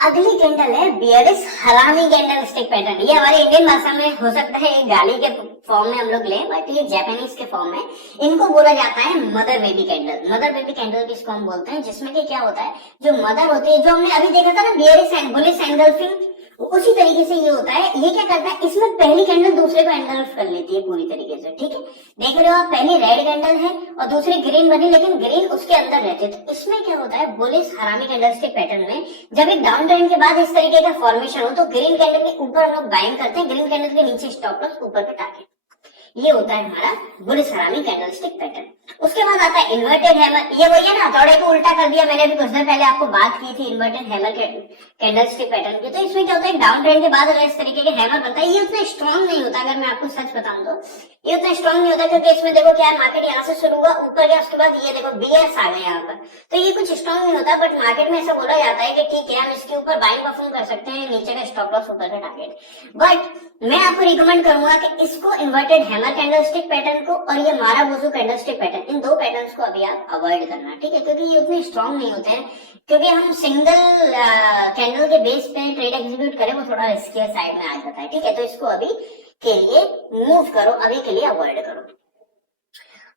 अगली कैंडल है बियरिश हरामी कैंडल स्टिक पैटर्न। ये हमारे इंडियन भाषा में हो सकता है एक गाली के फॉर्म में हम लोग लें, बट ये जापानीज के फॉर्म में इनको बोला जाता है mother baby candle. Mother baby candle किसको हम बोलते हैं, जिसमें कि क्या होता है, जो मदर होती है, जो हमने अभी देखा था ना बियरिश एंड बुलिश एंगल्फिंग, उसी तरीके से ये होता है। ये क्या करता है, इसमें पहली कैंडल दूसरे को एंगल्फ कर लेती है पूरी तरीके से, ठीक है। देख रहे हो आप, पहली रेड कैंडल है और दूसरी ग्रीन बनी, लेकिन ग्रीन उसके अंदर रहती है। तो इसमें क्या होता है, बुलिश हरामी कैंडलस्टिक पैटर्न में जब एक डाउन ट्रेंड के बाद इस तरीके का फॉर्मेशन हो, तो ग्रीन कैंडल के ऊपर हम लोग बाइंग करते हैं, ग्रीन कैंडल के नीचे स्टॉप लॉस, ऊपर का टारगेट। ये होता है हमारा बुलिश हरामी कैंडलस्टिक पैटर्न। उसके बाद आता है इन्वर्टेड हैमर। ये वही है ना, थोड़े को उल्टा कर दिया मैंने, अभी कुछ देर पहले आपको बात की थी इन्वर्टेड हैमर के कैंडलस्टिक पैटर्न की। तो इसमें क्या होता है, डाउन ट्रेंड के बाद अगर इस तरीके के हैमर बनता है, ये उतना स्ट्रॉन्ग नहीं होता, अगर मैं आपको सच बताऊं तो ये उतना स्ट्रॉन्ग नहीं होता, क्योंकि इसमें देखो क्या है, मार्केट यहाँ से शुरू हुआ, ऊपर गया, उसके बाद ये देखो बीएस आ गए यहाँ पर, तो ये कुछ स्ट्रॉन्ग नहीं होता। बट मार्केट में ऐसा बोला जाता है कि ठीक है, हम इसके ऊपर बाइंग परफॉर्म कर सकते हैं, नीचे का स्टॉप लॉस, ऊपर का टारगेट। बट मैं आपको रिकमेंड करूंगा कि इसको इन्वर्टेड हैमर कैंडलस्टिक पैटर्न को और ये माराबोजू कैंडलस्टिक पैटर्न, इन दो पैटर्न्स को अभी आप अवॉइड करना, ठीक है, क्योंकि ये उतने स्ट्रॉन्ग नहीं होते हैं। क्योंकि हम सिंगल कैंडल के बेस पे ट्रेड एग्जीक्यूट करें, वो थोड़ा रिस्की साइड में आ जाता है, ठीक है। तो इसको अभी के लिए मूव करो, अभी के लिए अवॉइड करो।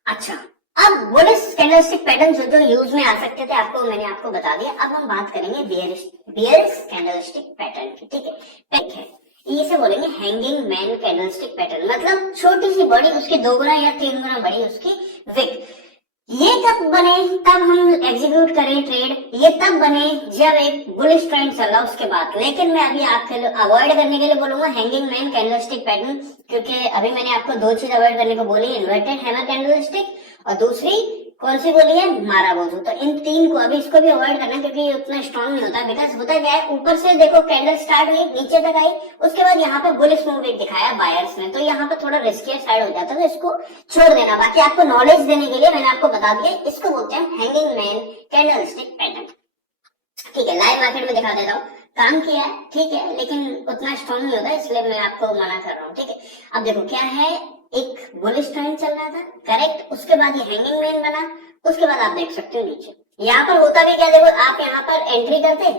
अच्छा, अब बुलिश कैंडलस्टिक पैटर्न जो जो यूज में आ सकते थे, आपको मैंने आपको बता दिया। अब हम बात करेंगे बियरिश कैंडलस्टिक पैटर्न की, ठीक है। इसे बोलेंगे हैंगिंग मैन कैंडलस्टिक पैटर्न, मतलब छोटी सी बॉडी, उसकी 2 गुना या 3 गुना बड़ी उसकी विक। ये कब बने, तब हम एग्जीक्यूट करें ट्रेड, ये तब बने जब एक बुलिश ट्रेंड चल रहा उसके बाद। लेकिन मैं अभी आपके अवॉइड करने के लिए बोलूंगा हैंगिंग मैन कैंडलस्टिक पैटर्न, क्योंकि अभी मैंने आपको 2 चीज अवॉइड करने को बोली, इन्वर्टेड हैमर कैंडलस्टिक और दूसरी कौन सी बोली है, माराबोजू। तो इन 3 को अभी इसको भी अवॉइड करना, क्योंकि ये उतना स्ट्रॉन्ग नहीं होता। बिकॉज होता क्या है, ऊपर से देखो कैंडल स्टार्ट हुई, नीचे तक आई, उसके बाद यहाँ पे बुलिश मूव एक दिखाया बायर्स ने, तो यहाँ पे थोड़ा रिस्की साइड हो जाता है, तो इसको छोड़ देना। बाकी आपको नॉलेज देने के लिए मैंने आपको बता दिया, इसको बोलते हैं हैंगिंग मैन कैंडलस्टिक पैटर्न, ठीक है। लाइव मार्केट में दिखा देता हूँ, काम किया है, ठीक है, लेकिन उतना स्ट्रॉन्ग नहीं होता, इसलिए मैं आपको मना कर रहा हूँ, ठीक है। अब देखो क्या है, एक बुलिश ट्रेंड चल रहा था, करेक्ट, उसके बाद ये हैंगिंग मैन बना, उसके बाद आप देख सकते हो नीचे यहाँ पर होता भी क्या, देखो आप यहाँ पर एंट्री करते,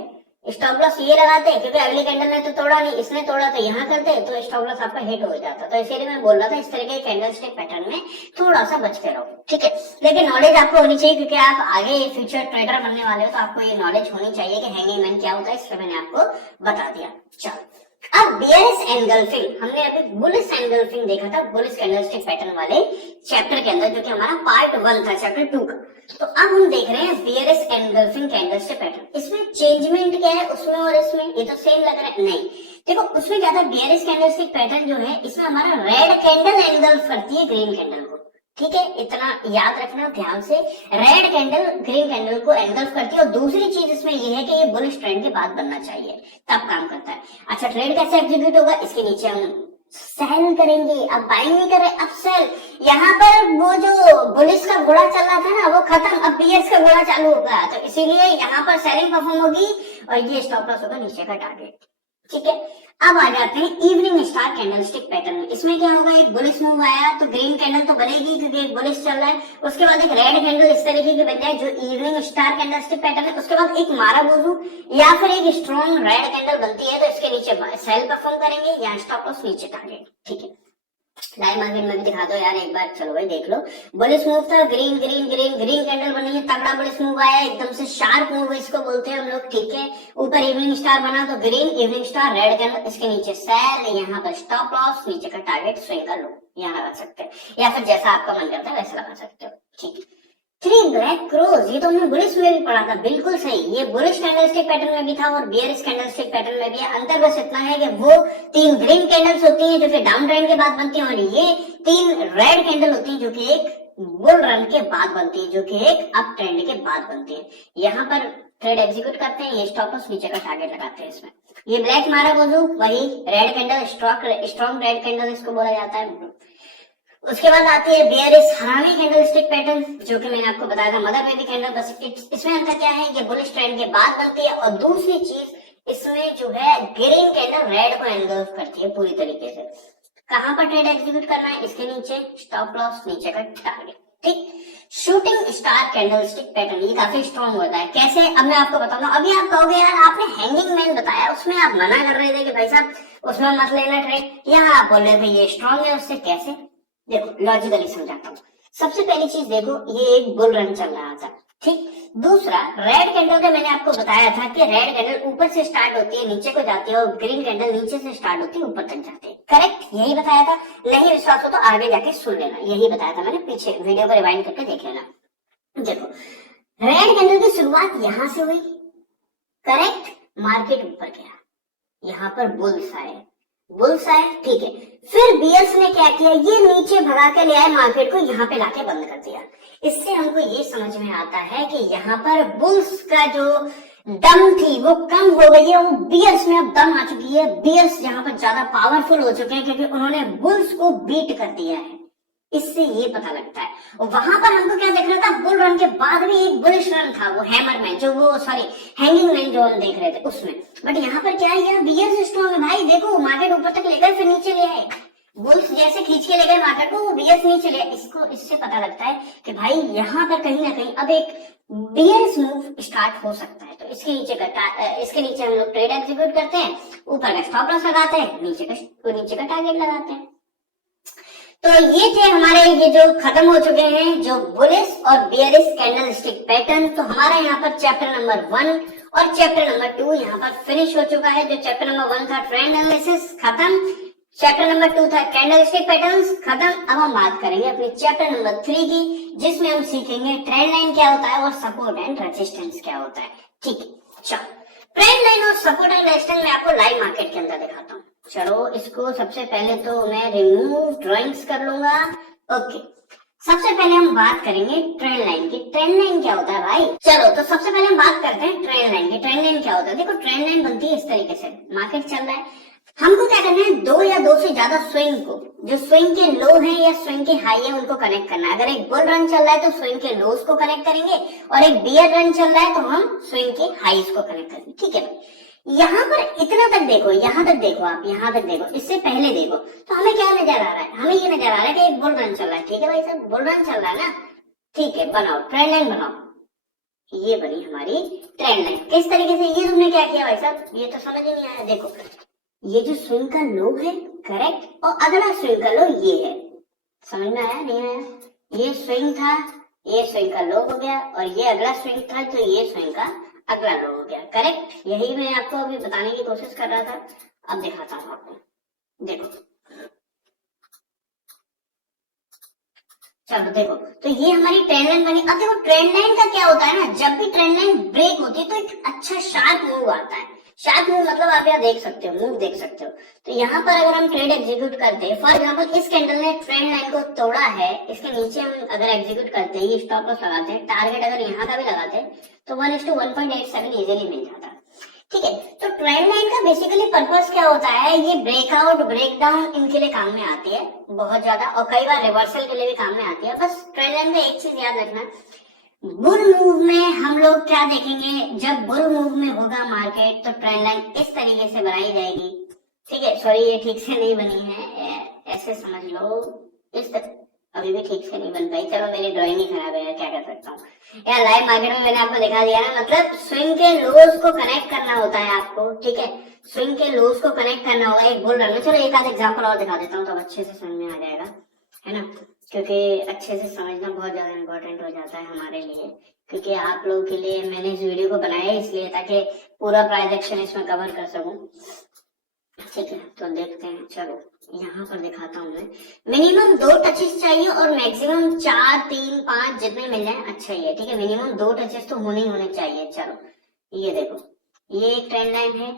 स्टॉप लॉस ये लगाते, क्योंकि अगली कैंडल ने तो तोड़ा नहीं, इसने तोड़ा, तो यहाँ करते तो स्टॉप लॉस आपका हिट हो जाता। तो इसीलिए मैं बोल रहा था इस तरह के कैंडलस्टिक पैटर्न में थोड़ा सा बच के रहो, ठीक है। लेकिन नॉलेज आपको होनी चाहिए, क्योंकि आप आगे फ्यूचर ट्रेडर बनने वाले हो, तो आपको ये नॉलेज होनी चाहिए कि हैंगिंग मैन क्या होता है, इसलिए मैंने आपको बता दिया। चलो, अब बियरिश एंगल्फिंग, हमने अभी बुलिश एंगल्फिंग देखा था बुलिश कैंडलस्टिक पैटर्न वाले चैप्टर के अंदर, जो कि हमारा पार्ट 1 था, चैप्टर 2 का। तो अब हम देख रहे हैं बियरिश एंगल्फिंग कैंडलस्टिक पैटर्न। इसमें चेंजमेंट क्या है उसमें और इसमें, ये तो सेम लग रहा है, नहीं। देखो उसमें क्या था, बियरिश कैंडलस्टिक पैटर्न जो है, इसमें हमारा रेड कैंडल एंगल्फ करती है ग्रीन कैंडल को, ठीक है, इतना याद रखना ध्यान से। रेड कैंडल ग्रीन कैंडल को एंगल्फ करती है, और दूसरी चीज इसमें ये है कि ये बुलिश ट्रेंड के बाद बनना चाहिए, तब काम करता है। अच्छा, ट्रेड कैसे एग्जीक्यूट होगा, इसके नीचे हम सेल करेंगे, अब बाइंग नहीं कर रहे, अब सेल। यहाँ पर वो जो बुलिश का घोड़ा चल रहा था ना, वो खत्म, अब बियर्स का घोड़ा चालू होगा, तो इसीलिए यहाँ पर सेलिंग परफॉर्म होगी और ये स्टॉप लॉस होगा नीचे का टारगेट, ठीक है। अब आ जाते हैं इवनिंग स्टार कैंडलस्टिक पैटर्न में। इसमें क्या होगा, एक बुलिश मूव आया तो ग्रीन कैंडल तो बनेगी, क्योंकि एक बुलिश चल रहा है, उसके बाद एक रेड कैंडल इस तरीके की बन जाए जो इवनिंग स्टार कैंडलस्टिक पैटर्न है, उसके बाद एक माराबोजू या फिर एक स्ट्रॉन्ग रेड कैंडल बनती है, तो इसके नीचे सेल परफॉर्म करेंगे या स्टॉप लॉस नीचे टारगेट, ठीक है। लाइव मार्केट में भी दिखा दो यार एक बार, चलो भाई देख लो। बुलिश मूव था, green green green green candle बनी है, तगड़ा बुलिश मूव आया, एकदम से शार्प मूव इसको बोलते हैं हम लोग, ठीक है। ऊपर इवनिंग स्टार बना तो green, evening star, red candle, इसके नीचे सेल, यहाँ पर स्टॉप लॉस, नीचे का टारगेट स्विंग कर लो, यहाँ लगा सकते हैं, या फिर जैसा आपका मन करता है वैसे लगा सकते हो, ठीक है। 3 ब्लैक क्रोज, ये तो हमने बुलिश में भी पढ़ा था, बिल्कुल सही, ये बुलिश कैंडलस्टिक पैटर्न में भी था और बियरिश कैंडलस्टिक पैटर्न में भी है। अंतर बस इतना है कि वो 3 ग्रीन कैंडल्स होती हैं जो कि डाउन ट्रेंड के बाद बनती हैं, और ये 3 रेड कैंडल होती हैं जो कि एक बुल रन के बाद बनती है, जो कि एक अप ट्रेंड के बाद बनती है। यहाँ पर ट्रेड एग्जीक्यूट करते हैं, ये स्टॉप लॉस नीचे का टारगेट लगाते हैं इसमें। ये ब्लैक मारा बोझू, वही red candle, strong red candle इसको बोला जाता है। उसके बाद आती है बेयरिश हरामी कैंडल स्टिक पैटर्न, जो कि मैंने आपको बताया था मदर में भी कैंडल, बस इसमें अंतर क्या है, ये बुलिश ट्रेंड के बाद बनती है। और दूसरी चीज इसमें जो है ग्रीन कैंडल रेड को एंगल्फ करती है पूरी तरीके से। कहां पर ट्रेड एग्जीक्यूट करना है, इसके नीचे स्टॉप लॉस, नीचे का टारगेट, ठीक। Shooting star candle stick pattern, ये काफी स्ट्रॉन्ग होता है। कैसे, अब मैं आपको बताऊंगा। अभी आप कहोगे यार आपने हैंगिंग मैन बताया, उसमें आप मना कर रहे थे कि भाई साहब उसमें मत लेना ट्रेड, यहाँ आप बोल रहे थे ये स्ट्रॉन्ग है, उससे कैसे? देखो लॉजिकली समझाता हूँ। सबसे पहली चीज देखो, ये एक बुल रन चल रहा था, ठीक। दूसरा, रेड कैंडल का मैंने आपको बताया था कि रेड कैंडल ऊपर से स्टार्ट होती है नीचे को जाती है, और ग्रीन कैंडल नीचे से स्टार्ट होती है ऊपर तक जाती है, करेक्ट? यही बताया था। नहीं विश्वास हो तो आगे जाके सुन लेना, यही बताया था मैंने, पीछे वीडियो को रिवाइंड करके देख लेना। देखो रेड कैंडल की शुरुआत यहां से हुई, करेक्ट, मार्केट ऊपर गया, यहाँ पर बुल्स आए, ठीक है। फिर बीयर्स ने क्या किया, ये नीचे भगा के ले आए मार्केट को, यहाँ पे लाके बंद कर दिया। इससे हमको ये समझ में आता है कि यहाँ पर बुल्स का जो दम थी वो कम हो गई है, वो बियर्स में अब दम आ चुकी है। बियर्स यहाँ पर ज्यादा पावरफुल हो चुके हैं क्योंकि उन्होंने बुल्स को बीट कर दिया है, इससे ये पता लगता है। और वहां पर हमको क्या देख रहा था, बुल रन के बाद भी एक बुलिश रन था, वो हैमर मैन, जो वो सॉरी हैंगिंग मैन जो हम देख रहे थे उसमें। बट यहाँ पर क्या है, यहाँ बियर्स स्ट्रॉन्ग है भाई। देखो मार्केट ऊपर तक ले गए, फिर नीचे ले आए, बुल्स जैसे खींच के ले गए मार्केट को, वो बियर्स नीचे ले आए। इससे पता लगता है कि भाई यहाँ पर कहीं ना कहीं अब एक बियर्स मूव स्टार्ट हो सकता है। तो इसके नीचे हम लोग ट्रेड एग्जीक्यूट करते हैं, ऊपर का स्टॉप लॉस लगाते हैं, नीचे का टारगेट लगाते हैं। तो ये थे हमारे, ये जो खत्म हो चुके हैं जो बुलिश और बियरिश कैंडल स्टिक पैटर्न। तो हमारा यहाँ पर चैप्टर नंबर 1 और चैप्टर नंबर 2 यहाँ पर फिनिश हो चुका है। जो चैप्टर नंबर 1 था ट्रेंड एनालिसिस, खत्म। चैप्टर नंबर 2 था कैंडल स्टिक पैटर्न्स, खत्म। अब हम बात करेंगे अपने चैप्टर नंबर 3 की, जिसमें हम सीखेंगे ट्रेंड लाइन क्या होता है और सपोर्ट एंड रेजिस्टेंस क्या होता है, ठीक है। चलो ट्रेंड लाइन और सपोर्ट एंड रेजिस्टेंस मैं आपको लाइव मार्केट के अंदर दिखाता हूँ। चलो इसको सबसे पहले तो मैं रिमूव ड्राइंग्स कर लूंगा, ओके। सबसे पहले हम बात करेंगे ट्रेंड लाइन की। ट्रेंड लाइन क्या होता है भाई? चलो तो सबसे पहले हम बात करते हैं ट्रेंड लाइन की। ट्रेंड लाइन क्या होता है? देखो ट्रेंड लाइन बनती है इस तरीके से, मार्केट चल रहा है, हमको क्या करना है, दो या दो से ज्यादा स्विंग को, जो स्विंग के लो है या स्विंग के हाई है, उनको कनेक्ट करना है। अगर एक बुल रन चल रहा है तो स्विंग के लोस को कनेक्ट करेंगे, और एक बियर रन चल रहा है तो हम स्विंग के हाईज को कनेक्ट करेंगे, ठीक है। यहाँ पर इतना तक देखो, यहाँ तक देखो, आप यहाँ तक देखो, इससे पहले देखो, तो हमें क्या नजर आ रहा है? हमें ये नजर आ रहा है कि एक बुल रन चल रहा है, ठीक है भाई साहब, बुल रन चल रहा है ना, ठीक है। बनाओ ट्रेंड लाइन बनाओ, ये बनी हमारी ट्रेंड लाइन। किस तरीके से? ये तुमने क्या किया भाई साहब, ये तो समझ ही नहीं आया। देखो ये जो स्विंग का लो है, करेक्ट, और अगला स्विंग का लो ये है, समझ में आया नहीं आया? ये स्विंग था, ये स्विंग का लो हो गया, और ये अगला स्विंग था तो ये स्विंग का अगला लो हो गया, करेक्ट। यही मैं आपको अभी बताने की कोशिश कर रहा था, अब दिखाता हूँ आपको। देखो चलो देखो, तो ये हमारी ट्रेंड लाइन बनी। अब देखो ट्रेंड लाइन का क्या होता है ना, जब भी ट्रेंड लाइन ब्रेक होती है तो एक अच्छा शार्प मूव आता है। शार्प मूव मतलब आप यहाँ देख सकते हो, मूव देख सकते हो। तो यहाँ पर अगर हम ट्रेड एग्जीक्यूट करते हैं, फॉर एग्जांपल इस कैंडल ने ट्रेंड लाइन को तोड़ा है, इसके नीचे हम अगर एग्जीक्यूट करते हैं, ये स्टॉप लॉस लगाते हैं, टारगेट अगर यहाँ का भी लगाते हैं तो 1:1.87 इजीली मिल जाता है, ठीक है। तो ट्रेंड लाइन का बेसिकली पर्पस क्या होता है, ये ब्रेकआउट ब्रेकडाउन इनके लिए काम में आती है बहुत ज्यादा, और कई बार रिवर्सल के लिए भी काम में आती है। बस ट्रेंड लाइन का एक चीज याद रखना, बुल मूव में हम लोग क्या देखेंगे, जब बुल मूव में होगा मार्केट तो ट्रेंड लाइन इस तरीके से बनाई जाएगी, ठीक है। सॉरी ये ठीक से नहीं बनी है, ऐसे समझ लो, इस तरह अभी भी ठीक से नहीं बन पाई। चलो मेरी ड्राइंग ही खराब है, क्या कर सकता हूँ यार। लाइव मार्केट में मैंने आपको दिखा दिया ना, मतलब स्विंग के लोस को कनेक्ट करना होता है आपको, ठीक है। स्विंग के लोस को कनेक्ट करना होगा एक बुल रन में। चलो एक आध एग्जाम्पल और दिखा देता हूँ तो अच्छे से समझ में आ जाएगा, है ना, क्योंकि अच्छे से समझना बहुत ज्यादा इम्पोर्टेंट हो जाता है हमारे लिए, क्योंकि आप लोगों के लिए मैंने इस वीडियो को बनाया इसलिए ताकि पूरा प्राइस एक्शन इसमें कवर कर सकूं, ठीक है। तो देखते हैं, चलो यहाँ पर दिखाता हूँ मैं। मिनिमम 2 टचेस चाहिए और मैक्सिमम 4, 3, 5 जितने मिल जाए अच्छा ही है, ठीक है। मिनिमम 2 टचेस तो होने ही होने चाहिए। चलो ये देखो, ये एक ट्रेंड लाइन है,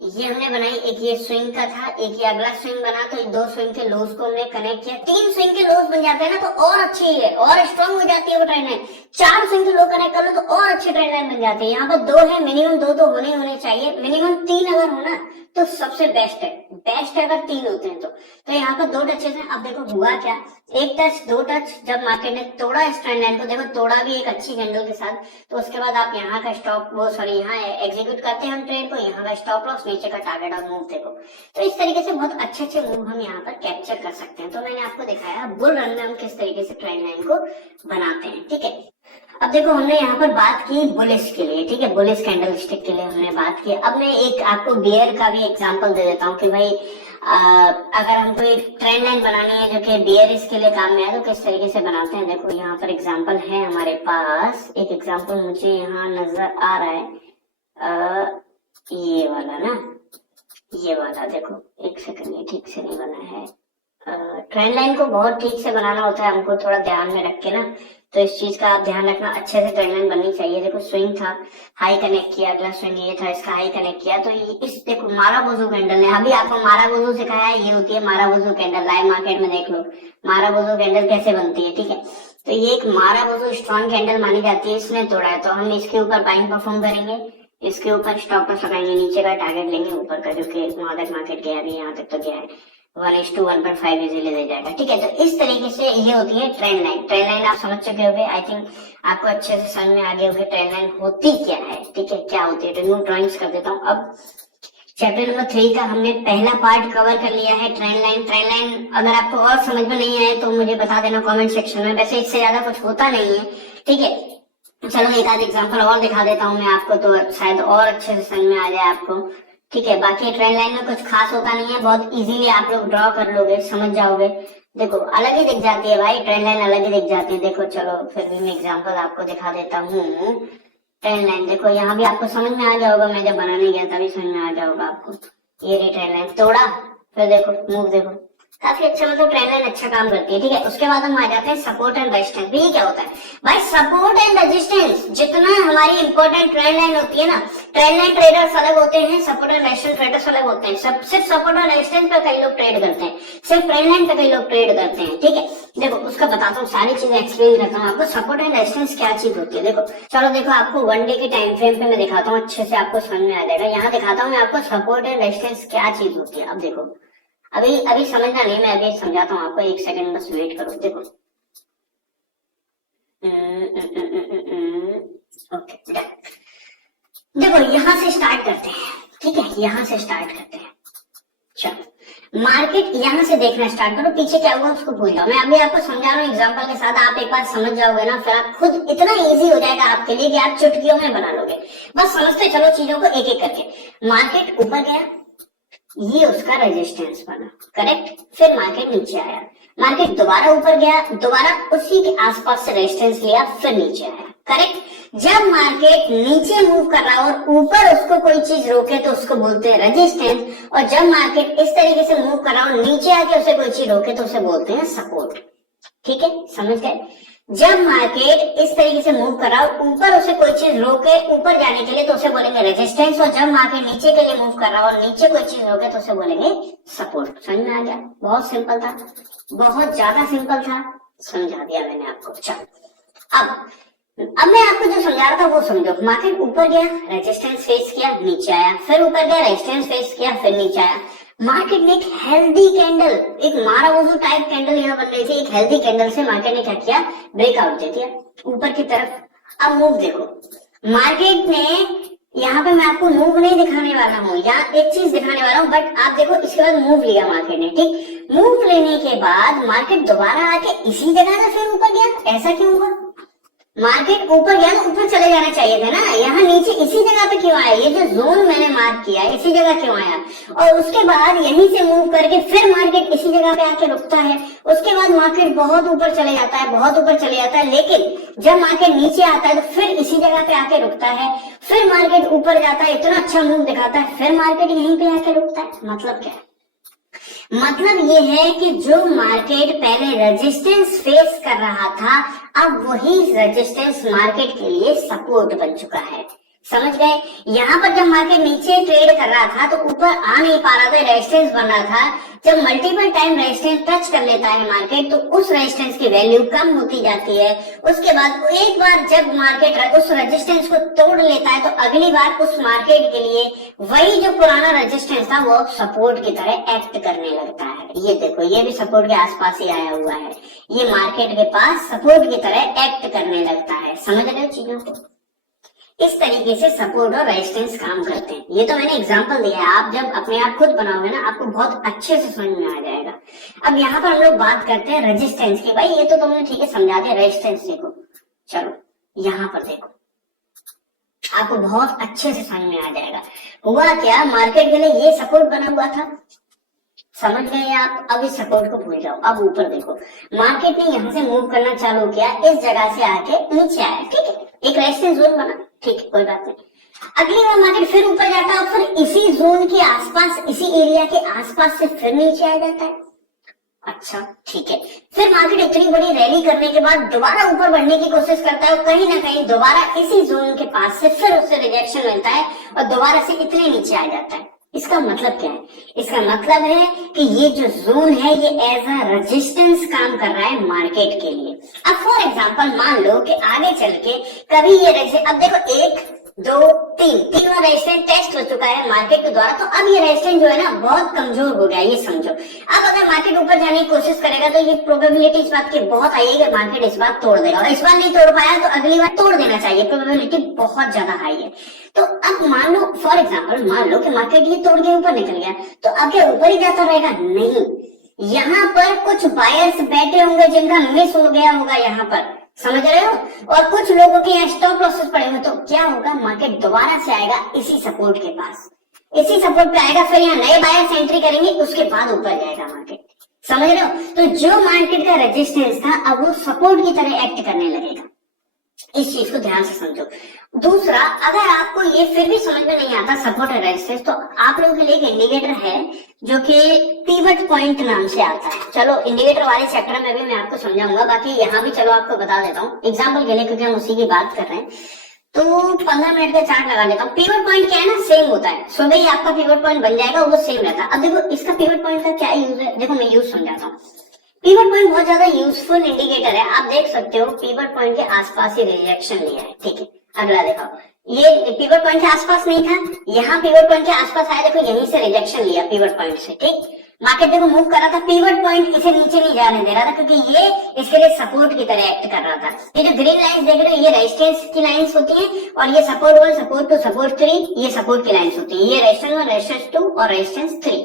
ये हमने बनाई, एक ये स्विंग का था, एक ये अगला स्विंग बना, तो दो स्विंग के लोज को हमने कनेक्ट किया। 3 स्विंग के लोज बन जाते हैं ना तो और अच्छी है, और स्ट्रांग हो जाती है वो ट्रेंड लाइन। 4 स्विंग के लो कनेक्ट कर लो तो और अच्छी ट्रेंड लाइन बन जाती है। यहाँ पर 2 है, मिनिमम 2 तो होने चाहिए, मिनिमम 3 अगर हो ना तो सबसे बेस्ट है, बेस्ट है अगर 3 होते हैं तो यहाँ पर 2 टचेस हैं। अब देखो हुआ क्या, 1 टच 2 टच, जब मार्केट ने तोड़ा इस ट्रेंड लाइन को, देखो तोड़ा भी एक अच्छी कैंडल के साथ, तो उसके बाद आप यहाँ का स्टॉप वो सॉरी यहाँ एग्जीक्यूट करते हैं हम ट्रेड को, यहाँ का स्टॉप लॉस, नीचे का टारगेट और मूव देखो। तो इस तरीके से बहुत अच्छे मूव हम यहाँ पर कैप्चर कर सकते हैं। तो मैंने आपको दिखाया बुल रन में हम किस तरीके से ट्रेंड लाइन को बनाते हैं, ठीक है। अब देखो हमने यहाँ पर बात की बुलिश के लिए, ठीक है, बुलिश कैंडल स्टिक के लिए हमने बात की। अब मैं एक आपको बियर का भी एग्जांपल दे देता हूँ कि भाई अगर हमको एक ट्रेंड लाइन बनानी है जो कि बियरिश के लिए काम में है तो किस तरीके से बनाते हैं। देखो यहाँ पर एग्जांपल है हमारे पास, एक एग्जांपल मुझे यहाँ नजर आ रहा है, ये वाला ना, ये वाला देखो, एक सेकंड, ये ठीक से नहीं बना है। ट्रेंड लाइन को बहुत ठीक से बनाना होता है हमको, थोड़ा ध्यान में रख के ना, तो इस चीज का आप ध्यान रखना, अच्छे से ट्रेंड लाइन बननी चाहिए। देखो स्विंग था, हाई कनेक्ट किया, अगला स्विंग ये था, इसका हाई कनेक्ट किया, तो इस देखो माराबोजो कैंडल ने, अभी आपको माराबोजो सिखाया है, ये होती है माराबोजो कैंडल। लाइव मार्केट में देख लो माराबोजो कैंडल कैसे बनती है, ठीक है। तो ये एक माराबोजो स्ट्रॉन्ग कैंडल मानी जाती है, इसने तोड़ा है तो हम इसके ऊपर बाइंग परफॉर्म करेंगे, इसके ऊपर स्टॉप लॉस लगाएंगे, नीचे का टारगेट लेंगे, ऊपर का जो कि वहां तक मार्केट गया, अभी यहाँ तक तो गया है 1:1.5 इजीली दे जाएगा, ठीक है। तो इस तरीके से ये होती है ट्रेंड लाइन। ट्रेंड लाइन आप समझ चुके होंगे, आई थिंक आपको अच्छे से समझ में आ गया होगा ट्रेंड लाइन होती क्या है, ठीक है, क्या होती है। तो न्यू ड्रॉइंग्स कर देता हूँ। अब चैप्टर नंबर 3 का हमने पहला पार्ट कवर कर लिया है, ट्रेंड लाइन। ट्रेंड लाइन अगर आपको और समझ में नहीं आए तो मुझे बता देना कमेंट सेक्शन में, वैसे इससे ज्यादा कुछ होता नहीं है, ठीक है। चलो एक आध एग्जाम्पल और दिखा देता हूँ मैं आपको, तो शायद और अच्छे से समझ में आ जाए आपको, ठीक है। बाकी ट्रेंड लाइन में कुछ खास होता नहीं है, बहुत इजीली आप लोग ड्रॉ कर लोगे, समझ जाओगे। देखो अलग ही दिख जाती है भाई, ट्रेंड लाइन अलग ही दिख जाती है। देखो चलो फिर भी मैं एग्जांपल आपको दिखा देता हूँ। ट्रेंड लाइन देखो यहाँ भी आपको समझ में आ गया होगा, मैं जब बनाने गया तभी समझ में आ गया होगा आपको। ये रही ट्रेंड लाइन, तोड़ा, फिर देखो मूव देखो, काफी अच्छा, मतलब ट्रेंड लाइन अच्छा काम करती है, ठीक है। उसके बाद हम आ जाते हैं सपोर्ट एंड रेजिस्टेंस। ये क्या होता है भाई, सपोर्ट एंड रेजिस्टेंस जितना हमारी इंपॉर्टेंट ट्रेंड लाइन होती है ना, ट्रेंड लाइन ट्रेडर्स अलग होते हैं, सपोर्ट एंड रेजिस्टेंस ट्रेडर्स अलग होते हैं। सिर्फ सपोर्ट और रेजिस्टेंस पे कई लोग ट्रेड करते हैं, सिर्फ ट्रेंड लाइन पे कई लोग ट्रेड करते हैं, ठीक है। देखो उसका बताता हूँ, सारी चीजें एक्सप्लेन करता हूँ आपको, सपोर्ट एंड रेजिस्टेंस क्या चीज होती है। देखो चलो देखो आपको 1 डे के टाइम फ्रेम पे मैं दिखाता हूँ, अच्छे से आपको समझ में आ जाएगा। यहाँ दिखाता हूँ मैं आपको सपोर्ट एंड रेजिस्टेंस क्या चीज होती है। अब देखो अभी समझना नहीं, मैं अभी समझाता हूँ आपको, 1 सेकंड बस वेट करो। देखो ओके देखो यहाँ से स्टार्ट करते हैं, ठीक है, यहाँ से स्टार्ट करते हैं। चलो मार्केट यहाँ से देखना स्टार्ट करो, पीछे क्या हुआ उसको भूल जाओ, मैं अभी आपको समझा रहा हूँ एग्जांपल के साथ, आप एक बार समझ जाओगे ना फिर आप खुद, इतना इजी हो जाएगा आपके लिए कि आप चुटकियों में बना लोगे। बस समझते चलो चीजों को एक एक करके। मार्केट ऊपर गया, ये उसका रेजिस्टेंस बना, करेक्ट। फिर मार्केट नीचे आया, मार्केट दोबारा ऊपर गया, दोबारा उसी के आसपास से रेजिस्टेंस लिया, फिर नीचे आया, करेक्ट। जब मार्केट नीचे मूव कर रहा है और ऊपर उसको कोई चीज रोके तो उसको बोलते हैं रेजिस्टेंस, और जब मार्केट इस तरीके से मूव कर रहा है और नीचे आके उसे कोई चीज रोके तो उसे बोलते हैं सपोर्ट, ठीक है, समझ गए। जब मार्केट इस तरीके से मूव कर रहा है ऊपर उसे कोई चीज रोके ऊपर जाने के लिए तो उसे बोलेंगे रेजिस्टेंस, और जब मार्केट नीचे के लिए मूव कर रहा है और नीचे कोई चीज रोके तो उसे बोलेंगे सपोर्ट। समझ में आ गया, बहुत सिंपल था, बहुत ज्यादा सिंपल था, समझा दिया मैंने आपको। चलो अब मैं आपको जो समझा रहा था वो समझो। मार्केट ऊपर गया, रेजिस्टेंस फेस किया, नीचे आया, फिर ऊपर गया, रेजिस्टेंस फेस किया, फिर नीचे आया। मार्केट ने एक हेल्दी कैंडल, एक माराबोजो टाइप कैंडल यहाँ बन रही थी, एक हेल्दी कैंडल से मार्केट ने क्या किया, ब्रेकआउट दे दिया ऊपर की तरफ। अब मूव देखो, मार्केट ने यहाँ पे, मैं आपको मूव नहीं दिखाने वाला हूँ, यहाँ एक चीज दिखाने वाला हूँ, बट आप देखो इसके बाद मूव लिया मार्केट ने, ठीक। मूव लेने के बाद मार्केट दोबारा आके इसी जगह से फिर ऊपर गया, ऐसा क्यों हुआ? मार्केट ऊपर गया ना, ऊपर चले जाना चाहिए था ना, यहाँ नीचे इसी जगह पे क्यों आया? ये जो जोन मैंने मार्क किया है इसी जगह क्यों आया? और उसके बाद यहीं से मूव करके फिर मार्केट इसी जगह पे आके रुकता है, उसके बाद मार्केट बहुत ऊपर चले जाता है, बहुत ऊपर चले जाता है, लेकिन जब मार्केट नीचे आता है तो फिर इसी जगह पे आके रुकता है, फिर मार्केट ऊपर जाता है, इतना अच्छा मूव दिखाता है, फिर मार्केट यहीं पे आके रुकता है। मतलब क्या है? मतलब ये है कि जो मार्केट पहले रेजिस्टेंस फेस कर रहा था, अब वही रेजिस्टेंस मार्केट के लिए सपोर्ट बन चुका है। समझ गए। यहाँ पर जब मार्केट नीचे ट्रेड कर रहा था तो ऊपर आ नहीं पा रहा था, रेजिस्टेंस बन रहा था। जब मल्टीपल टाइम रेजिस्टेंस टच कर लेता है मार्केट तो उस रेजिस्टेंस की वैल्यू कम होती जाती है। उसके बाद एक बार जब मार्केट उस रेजिस्टेंस को तोड़ लेता है तो अगली बार उस मार्केट के लिए वही जो पुराना रेजिस्टेंस था वो सपोर्ट की तरह एक्ट करने लगता है। ये देखो, ये भी सपोर्ट के आसपास ही आया हुआ है, ये मार्केट के पास सपोर्ट की तरह एक्ट करने लगता है। समझ रहे हो चीजों को? इस तरीके से सपोर्ट और रेजिस्टेंस काम करते हैं। ये तो मैंने एग्जांपल दिया है, आप जब अपने आप खुद बनाओगे ना आपको बहुत अच्छे से समझ में आ जाएगा। अब यहाँ पर हम लोग बात करते हैं रेजिस्टेंस की। भाई ये तो तुमने ठीक है समझा दिया, रेजिस्टेंस देखो। चलो यहाँ पर देखो, आपको बहुत अच्छे से समझ में आ जाएगा। हुआ क्या, मार्केट के लिए ये सपोर्ट बना हुआ था, समझ गए आप? अब इस सपोर्ट को भूल जाओ। अब ऊपर देखो, मार्केट ने यहाँ से मूव करना चालू किया, इस जगह से आके नीचे आया, ठीक है, एक रेजिस्टेंस जोन बना, ठीक है, कोई बात नहीं। अगली बार मार्केट फिर ऊपर जाता है और फिर इसी जोन के आसपास, इसी एरिया के आसपास से फिर नीचे आ जाता है। अच्छा ठीक है, फिर मार्केट इतनी बड़ी रैली करने के बाद दोबारा ऊपर बढ़ने की कोशिश करता है और कहीं ना कहीं दोबारा इसी जोन के पास से फिर उससे रिजेक्शन मिलता है और दोबारा से इतने नीचे आ जाता है। इसका मतलब क्या है? इसका मतलब है कि ये जो जोन है ये एज अ रेजिस्टेंस काम कर रहा है मार्केट के लिए। अब फॉर एग्जांपल मान लो कि आगे चल के कभी ये रेजिस्टेंस, अब देखो 1 2 3 बार रेजिस्टेंस टेस्ट हो चुका है मार्केट के द्वारा, तो अब ये रेजिस्टेंस जो है ना बहुत कमजोर हो गया, ये समझो। अब अगर मार्केट ऊपर जाने की कोशिश करेगा तो ये प्रोबेबिलिटी इस बात की बहुत आई है कि मार्केट इस बार तोड़ देगा, और इस बार नहीं तोड़ पाया तो अगली बार तोड़ देना चाहिए, प्रोबेबिलिटी बहुत ज्यादा हाई है। तो अब मान लो फॉर एग्जाम्पल, मान लो कि मार्केट ये तोड़ के ऊपर निकल गया, तो अब क्या ऊपर ही जाता रहेगा? नहीं, यहाँ पर कुछ बायर्स बैठे होंगे जिनका मिस हो गया होगा यहाँ पर, समझ रहे हो, और कुछ लोगों के यहाँ स्टॉप लॉसेस पड़े हुए, तो क्या होगा, मार्केट दोबारा से आएगा इसी सपोर्ट के पास, इसी सपोर्ट पे आएगा, फिर यहाँ नए बायर्स एंट्री करेंगे, उसके बाद ऊपर जाएगा मार्केट। समझ रहे हो? तो जो मार्केट का रेजिस्टेंस था अब वो सपोर्ट की तरह एक्ट करने लगेगा। इस चीज को ध्यान से समझो। दूसरा, अगर आपको ये फिर भी समझ में नहीं आता सपोर्ट और रेजिस्टेंस, तो आप लोगों के लिए एक इंडिकेटर है जो कि पिवट पॉइंट नाम से आता है। चलो इंडिकेटर वाले चैप्टर में भी मैं आपको समझाऊंगा, बाकी यहाँ भी चलो आपको बता देता हूँ एग्जाम्पल के लिए, क्योंकि हम उसी की बात कर रहे हैं। तो 15 मिनट का चार्ट लगा लेता हूँ। पिवट पॉइंट क्या है ना, सेम होता है, सुबह ही आपका पिवट पॉइंट बन जाएगा, वो सेम रहता है। अब देखो इसका पिवट पॉइंट का क्या यूज है, देखो मैं यूज समझाता हूँ। पिवट पॉइंट बहुत ज्यादा यूजफुल इंडिकेटर है, आप देख सकते हो पिवट पॉइंट के आसपास ही रिजेक्शन लिया है, ठीक है। अगला देखो, ये पिवट पॉइंट के आसपास नहीं था, यहाँ पिवट पॉइंट के आसपास आया, देखो यहीं से रिजेक्शन लिया पिवट पॉइंट से, ठीक। मार्केट देखो मूव कर रहा था, पिवट पॉइंट इसे नीचे नहीं जाने दे रहा था क्योंकि ये इसके लिए सपोर्ट की तरह एक्ट कर रहा था। ये जो ग्रीन लाइंस देख रहे हो ये रेजिस्टेंस की लाइंस होती हैं, और ये सपोर्ट 1 सपोर्ट 2 सपोर्ट 3 ये सपोर्ट की लाइंस होती है। ये रेजिस्टेंस 1 रेजिस्टेंस 2 और रेजिस्टेंस 3।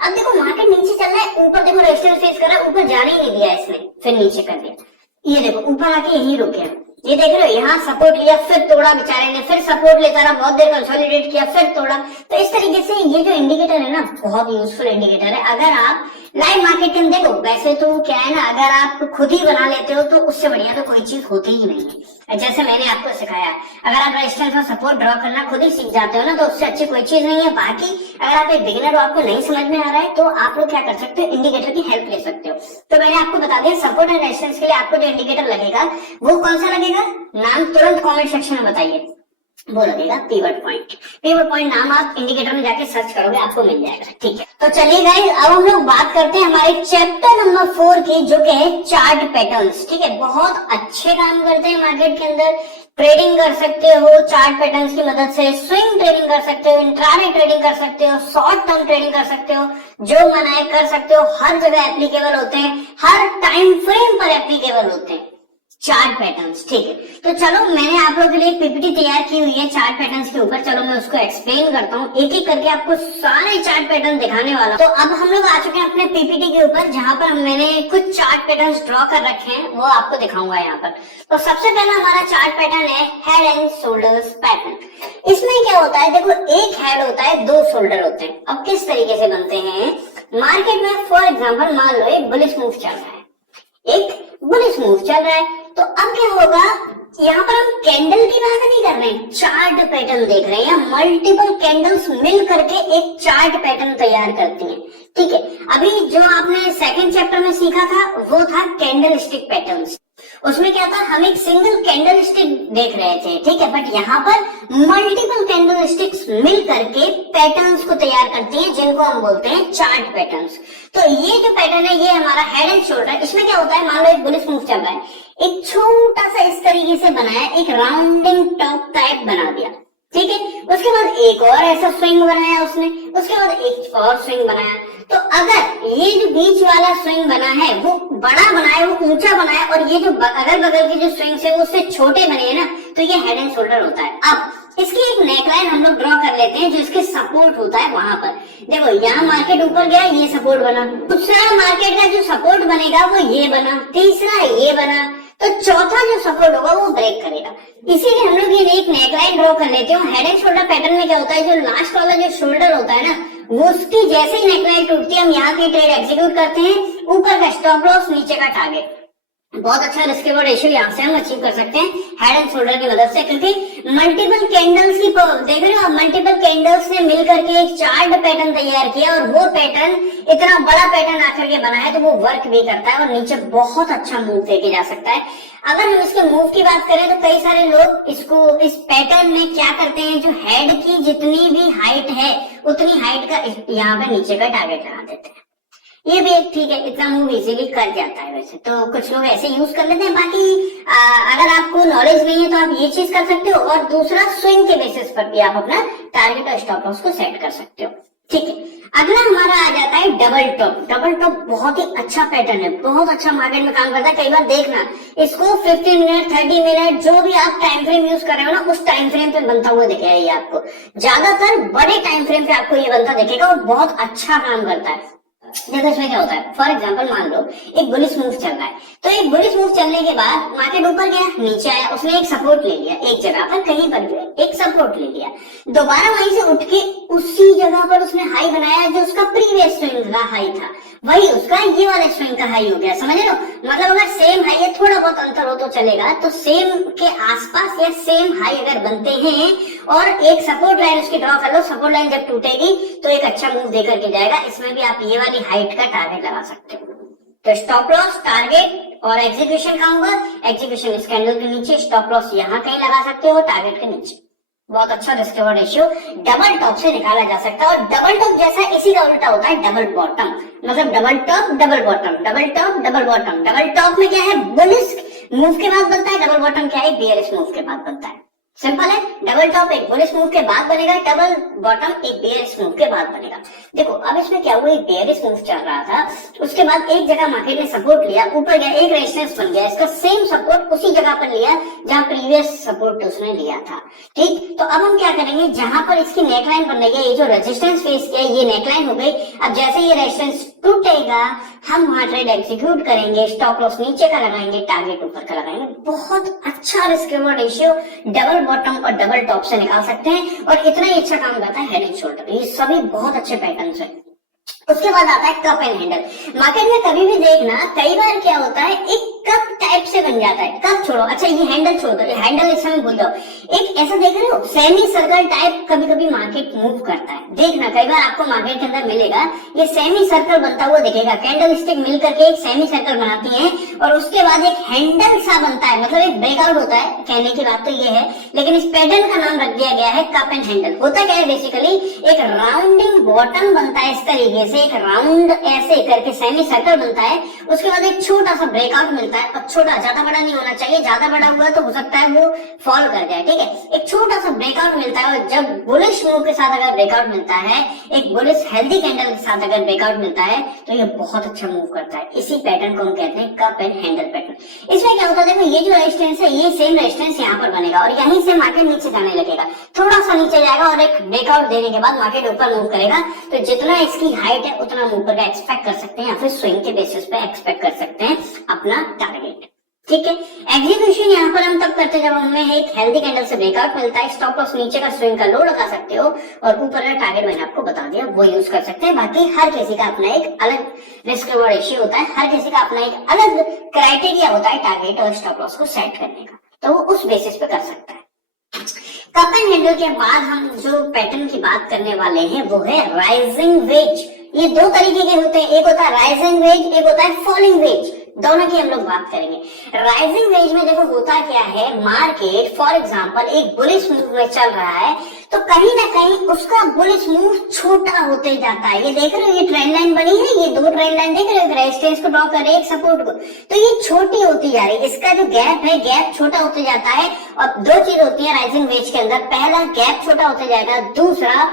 अब देखो मार्केट नीचे चल रहा है, ऊपर देखो रेजिस्टेंस फेस कर रहा है, ऊपर जाने ही नहीं दिया इसने, फिर नीचे कर दिया। ये देखो ऊपर आके यही रुक गया, ये देख रहे हो, यहाँ सपोर्ट लिया फिर तोड़ा बेचारे ने, फिर सपोर्ट लेता रहा, बहुत देर कंसोलिडेट किया फिर तोड़ा। तो इस तरीके से ये जो इंडिकेटर है ना बहुत यूजफुल इंडिकेटर है। अगर आप लाइव मार्केट के अंदर देखो, वैसे तो क्या है ना, अगर आप खुद ही बना लेते हो तो उससे बढ़िया तो कोई चीज होती ही नहीं है। जैसे मैंने आपको सिखाया, अगर आप रेजिस्टेंस और सपोर्ट ड्रॉ करना खुद ही सीख जाते हो ना तो उससे अच्छी कोई चीज नहीं है। बाकी अगर आप एक बिगिनर हो, आपको नहीं समझ में आ रहा है, तो आप लोग क्या कर सकते हो, इंडिकेटर की हेल्प ले सकते हो। तो मैंने आपको बता दिया सपोर्ट और रेजिस्टेंस के लिए आपको जो इंडिकेटर लगेगा वो कौन सा लगेगा, नाम तुरंत कॉमेंट सेक्शन में बताइए। वो लगेगा पिवट पॉइंट। पिवट पॉइंट नाम आप इंडिकेटर में जाके सर्च करोगे आपको मिल जाएगा, ठीक है। तो चलिए गाइस, अब हम लोग बात करते हैं हमारे चैप्टर नंबर 4 की, जो कि है चार्ट पैटर्न्स, ठीक है। बहुत अच्छे काम करते हैं मार्केट के अंदर, ट्रेडिंग कर सकते हो चार्ट पैटर्न्स की मदद से, स्विंग ट्रेडिंग कर सकते हो, इंट्राडे ट्रेडिंग कर सकते हो, शॉर्ट टर्म ट्रेडिंग कर सकते हो, जो मन आए कर सकते हो, हर जगह एप्लीकेबल होते हैं, हर टाइम फ्रेम पर एप्लीकेबल होते हैं चार्ट पैटर्न्स, ठीक है। तो चलो मैंने आप लोगों के लिए पीपीटी तैयार की हुई है चार्ट पैटर्न्स के ऊपर, चलो मैं उसको एक्सप्लेन करता हूँ, एक एक करके आपको सारे चार्ट पैटर्न दिखाने वाला हूँ। तो अब हम लोग आ चुके हैं अपने पीपीटी के ऊपर, जहां पर मैंने कुछ चार्ट पैटर्न्स ड्रॉ कर रखे हैं, वो आपको दिखाऊंगा यहाँ पर। तो सबसे पहला हमारा चार्ट पैटर्न है हेड एंड शोल्डर्स पैटर्न। इसमें क्या होता है, देखो एक हेड होता है, 2 शोल्डर होते हैं। अब किस तरीके से बनते हैं, मार्केट में फॉर एग्जाम्पल मान लो एक बुलिश मूव चल रहा है, एक बुलिश मूव चल रहा है, तो अब क्या होगा, यहाँ पर हम कैंडल की बात नहीं कर रहे हैं, चार्ट पैटर्न देख रहे हैं, मल्टीपल कैंडल्स मिल करके एक चार्ट पैटर्न तैयार करती हैं, ठीक है। अभी जो आपने सेकंड चैप्टर में सीखा था वो था कैंडल स्टिक पैटर्न्स, उसमें क्या था, हम एक सिंगल कैंडल स्टिक देख रहे थे, ठीक है, बट यहाँ पर मल्टीपल कैंडल स्टिक्स मिल करके पैटर्न्स को तैयार करती हैं, जिनको हम बोलते हैं चार्ट पैटर्न्स। तो ये जो पैटर्न है ये हमारा हेड एंड शोल्डर। इसमें क्या होता है, मान लो एक बुलिश मूव चल रहा है, एक छोटा सा इस तरीके से बनाया, एक राउंडिंग टॉप टाइप बना दिया, ठीक है, उसके बाद एक और ऐसा स्विंग बनाया उसने, उसके बाद एक और स्विंग बनाया। तो अगर ये जो बीच वाला स्विंग बना है वो बड़ा बना है, वो ऊंचा बना है, और ये जो अगल बगल के जो स्विंग्स है वो उससे छोटे बने हैं ना, तो ये हेड एंड शोल्डर होता है। अब इसकी एक नेकलाइन हम लोग ड्रॉ कर लेते हैं जो इसके सपोर्ट होता है वहां पर। देखो यहाँ मार्केट ऊपर गया, ये सपोर्ट बना, दूसरा मार्केट का जो सपोर्ट बनेगा वो ये बना, तीसरा ये बना, तो चौथा जो सपोर्ट होगा वो ब्रेक करेगा। इसीलिए हम लोग ये एक नेकलाइन ड्रॉ कर लेते हैं। हेड एंड शोल्डर पैटर्न में क्या होता है, जो लास्ट वाला जो शोल्डर होता है ना, वो उसकी जैसे ही नेकलाइन टूटती है हम यहाँ की ट्रेड एग्जीक्यूट करते हैं, ऊपर का स्टॉप लॉस, नीचे का टारगेट। बहुत अच्छा रिस्क रिवॉर्ड रेशियो यहाँ से हम अचीव कर सकते हैं हेड एंड शोल्डर की मदद से, क्योंकि मल्टीपल कैंडल्स की देख रहे हो आप, मल्टीपल कैंडल्स ने मिलकर के एक चार्ट पैटर्न तैयार किया, और वो पैटर्न इतना बड़ा पैटर्न आकर के बना है, तो वो वर्क भी करता है और नीचे बहुत अच्छा मूव देके जा सकता है। अगर हम इसके मूव की बात करें तो कई सारे लोग इसको इस पैटर्न में क्या करते हैं, जो हेड की जितनी भी हाइट है उतनी हाइट का यहाँ पे नीचे का टारगेट लगा देते हैं। ये भी एक ठीक है, इतना मूव इजीली कर जाता है। वैसे तो कुछ लोग ऐसे यूज कर लेते हैं, बाकी अगर आपको नॉलेज नहीं है तो आप ये चीज कर सकते हो। और दूसरा, स्विंग के बेसिस पर भी आप अपना टारगेट और स्टॉप लॉस को सेट कर सकते हो, ठीक है। अगला हमारा आ जाता है डबल टॉप। डबल टॉप बहुत ही अच्छा पैटर्न है, बहुत अच्छा मार्केट में काम करता है। कई बार देखना इसको 15 मिनट 30 मिनट जो भी आप टाइम फ्रेम यूज कर रहे हो ना, उस टाइम फ्रेम पे बनता हुआ दिखेगा ये आपको। ज्यादातर बड़े टाइम फ्रेम पे आपको ये बनता दिखेगा और बहुत अच्छा काम करता है। देखो इसमें क्या होता है, फॉर एग्जांपल मान लो एक बुलिश मूव चल रहा है, तो एक बुलिश मूव चलने के बाद मार्केट ऊपर गया, नीचे आया, उसने एक सपोर्ट ले लिया, एक जगह पर कहीं पर भी एक सपोर्ट ले लिया, दोबारा वहीं से उठ के उसी जगह पर उसने हाई बनाया जो उसका प्रीवियस स्विंग का हाई था, वही उसका ये वाले स्विंग का हाई हो गया। समझ लो, मतलब अगर सेम हाई है, थोड़ा बहुत अंतर हो तो चलेगा, तो सेम के आसपास या सेम हाई अगर बनते हैं और एक सपोर्ट लाइन उसकी ड्रॉ कर लो, सपोर्ट लाइन जब टूटेगी तो एक अच्छा मूव देकर के जाएगा। इसमें भी आप ये वाली हाइट का टारगेट लगा सकते हो। तो स्टॉप लॉस, टारगेट और एग्जीक्यूशन का होगा। एग्जीक्यूशन इस कैंडल के नीचे, स्टॉप लॉस यहाँ कहीं लगा सकते हो टारगेट के नीचे। बहुत अच्छा risk reward ratio double top से निकाला जा सकता है। और डबल टॉप जैसा इसी का उल्टा होता है डबल बॉटम, मतलब double top double bottom, double top double bottom. Double top में क्या है, बुलिश मूव के बाद बनता है, डबल बॉटम क्या है, बेयरिश मूव के बाद बनता है। सिंपल है, डबल टॉप एक बुलिश मूव के बाद बनेगा, डबल बॉटम एक बेयरिश मूव के बाद बनेगा। देखो अब इसमें क्या हुआ, एक बेयरिश मूव चल रहा था, उसके बाद एक जगह मार्केट ने सपोर्ट लिया, ऊपर गया, एक रेजिस्टेंस बन गया, इसका सेम सपोर्ट उसी जगह पर लिया जहां प्रीवियस सपोर्ट उसने लिया था, ठीक। तो अब हम क्या करेंगे, जहां पर इसकी नेकलाइन बन रही है, ये जो रेजिस्टेंस फेस किया ये नेकलाइन हो गई। अब जैसे ये रेजिस्टेंस टूटेगा हम वहां ट्रेड एग्जीक्यूट करेंगे, स्टॉप लॉस नीचे का लगाएंगे, टारगेट ऊपर का लगाएंगे। बहुत अच्छा risk reward ratio double bottom और डबल टॉप से निकाल सकते हैं, और इतना ही अच्छा काम करता है हेड एंड शोल्डर। ये सभी बहुत अच्छे पैटर्न्स हैं। उसके बाद आता है कप एंड हैंडल। मार्केट में कभी भी देखना, कई बार क्या होता है, एक कप टाइप से बन जाता है। कप छोड़ो, अच्छा ये हैंडल छोड़ दो, हैंडल इस समय भूल जाओ। एक ऐसा देख रहे हो सेमी सर्कल टाइप कभी कभी मार्केट मूव करता है। देखना कई बार आपको मार्केट के अंदर मिलेगा, ये सेमी सर्कल बनता हुआ दिखेगा। कैंडल स्टिक मिल करके एक सेमी सर्कल बनाती है और उसके बाद एक हैंडल सा बनता है, मतलब एक ब्रेकआउट होता है। कहने की बात तो ये है, लेकिन इस पैटर्न का नाम रख दिया गया है कप एंड हैंडल। होता क्या है, बेसिकली एक राउंडिंग बॉटम बनता है इस तरीके से, एक राउंड ऐसे करके सेमी सर्कल बनता है, उसके बाद एक छोटा सा ब्रेकआउट मिलता है। और छोटा, ज्यादा बड़ा नहीं होना चाहिए, ज्यादा बड़ा हुआ तो हो सकता है वो फॉल कर जाए, ठीक है। एक छोटा सा ब्रेकआउट मिलता है, और जब बुलिश मूव के साथ अगर ब्रेकआउट मिलता है, एक बुलिश हेल्दी कैंडल के साथ अगर ब्रेकआउट मिलता है, तो ये बहुत अच्छा मूव करता है। इसी पैटर्न को हम कहते हैं कप एंड हैंडल पैटर्न। इसमें क्या होता है, देखो ये जो रेजिस्टेंस है, ये सेम रेजिस्टेंस यहाँ पर बनेगा और यहीं से मार्केट नीचे जाने लगेगा, थोड़ा सा नीचे जाएगा और एक ब्रेकआउट देने के बाद मार्केट ऊपर मूव करेगा। तो जितना इसकी हाइट है उतना मूव करके एक्सपेक्ट कर सकते हैं, या फिर स्विंग के बेसिस पे एक्सपेक्ट कर सकते हैं अपना टारगेट, ठीक है। एग्जीक्यूशन यहाँ पर हम तब करते हैं जब हमें एक हेल्दी कैंडल से ब्रेकआउट मिलता है, स्टॉप लॉस नीचे का स्विंग का लो लगा सकते हो, और ऊपर का टारगेट मैंने आपको बता दिया वो यूज कर सकते हैं। बाकी हर किसी का अपना एक अलग रिस्क रिवॉर्ड रेशियो होता है, हर किसी का अपना एक अलग क्राइटेरिया होता है टारगेट और स्टॉप लॉस को सेट करने का, तो वो उस बेसिस पे कर सकता है। कप एंड हैंडल के बाद हम जो पैटर्न की बात करने वाले हैं वो है राइजिंग वेज। ये दो तरीके के होते हैं, एक होता है राइजिंग वेज, एक होता है फॉलिंग वेज। दोनों की हम लोग बात करेंगे। राइजिंग वेज में देखो होता क्या है, मार्केट फॉर एग्जांपल एक बुलिश मूव में चल रहा है तो कहीं ना कहीं उसका बुलिश मूव छोटा होते जाता है। ये देख रहे हो, ये ट्रेंड लाइन बनी है, ये दो ट्रेंड लाइन देख रहे हो, रेजिस्टेंस को ड्रॉ कर रहे हैं, एक सपोर्ट को, तो ये छोटी होती जा रही है। इसका जो गैप है, गैप छोटा होते जाता है। और दो चीज होती है राइजिंग वेज के अंदर, पहला गैप छोटा होते जाएगा, दूसरा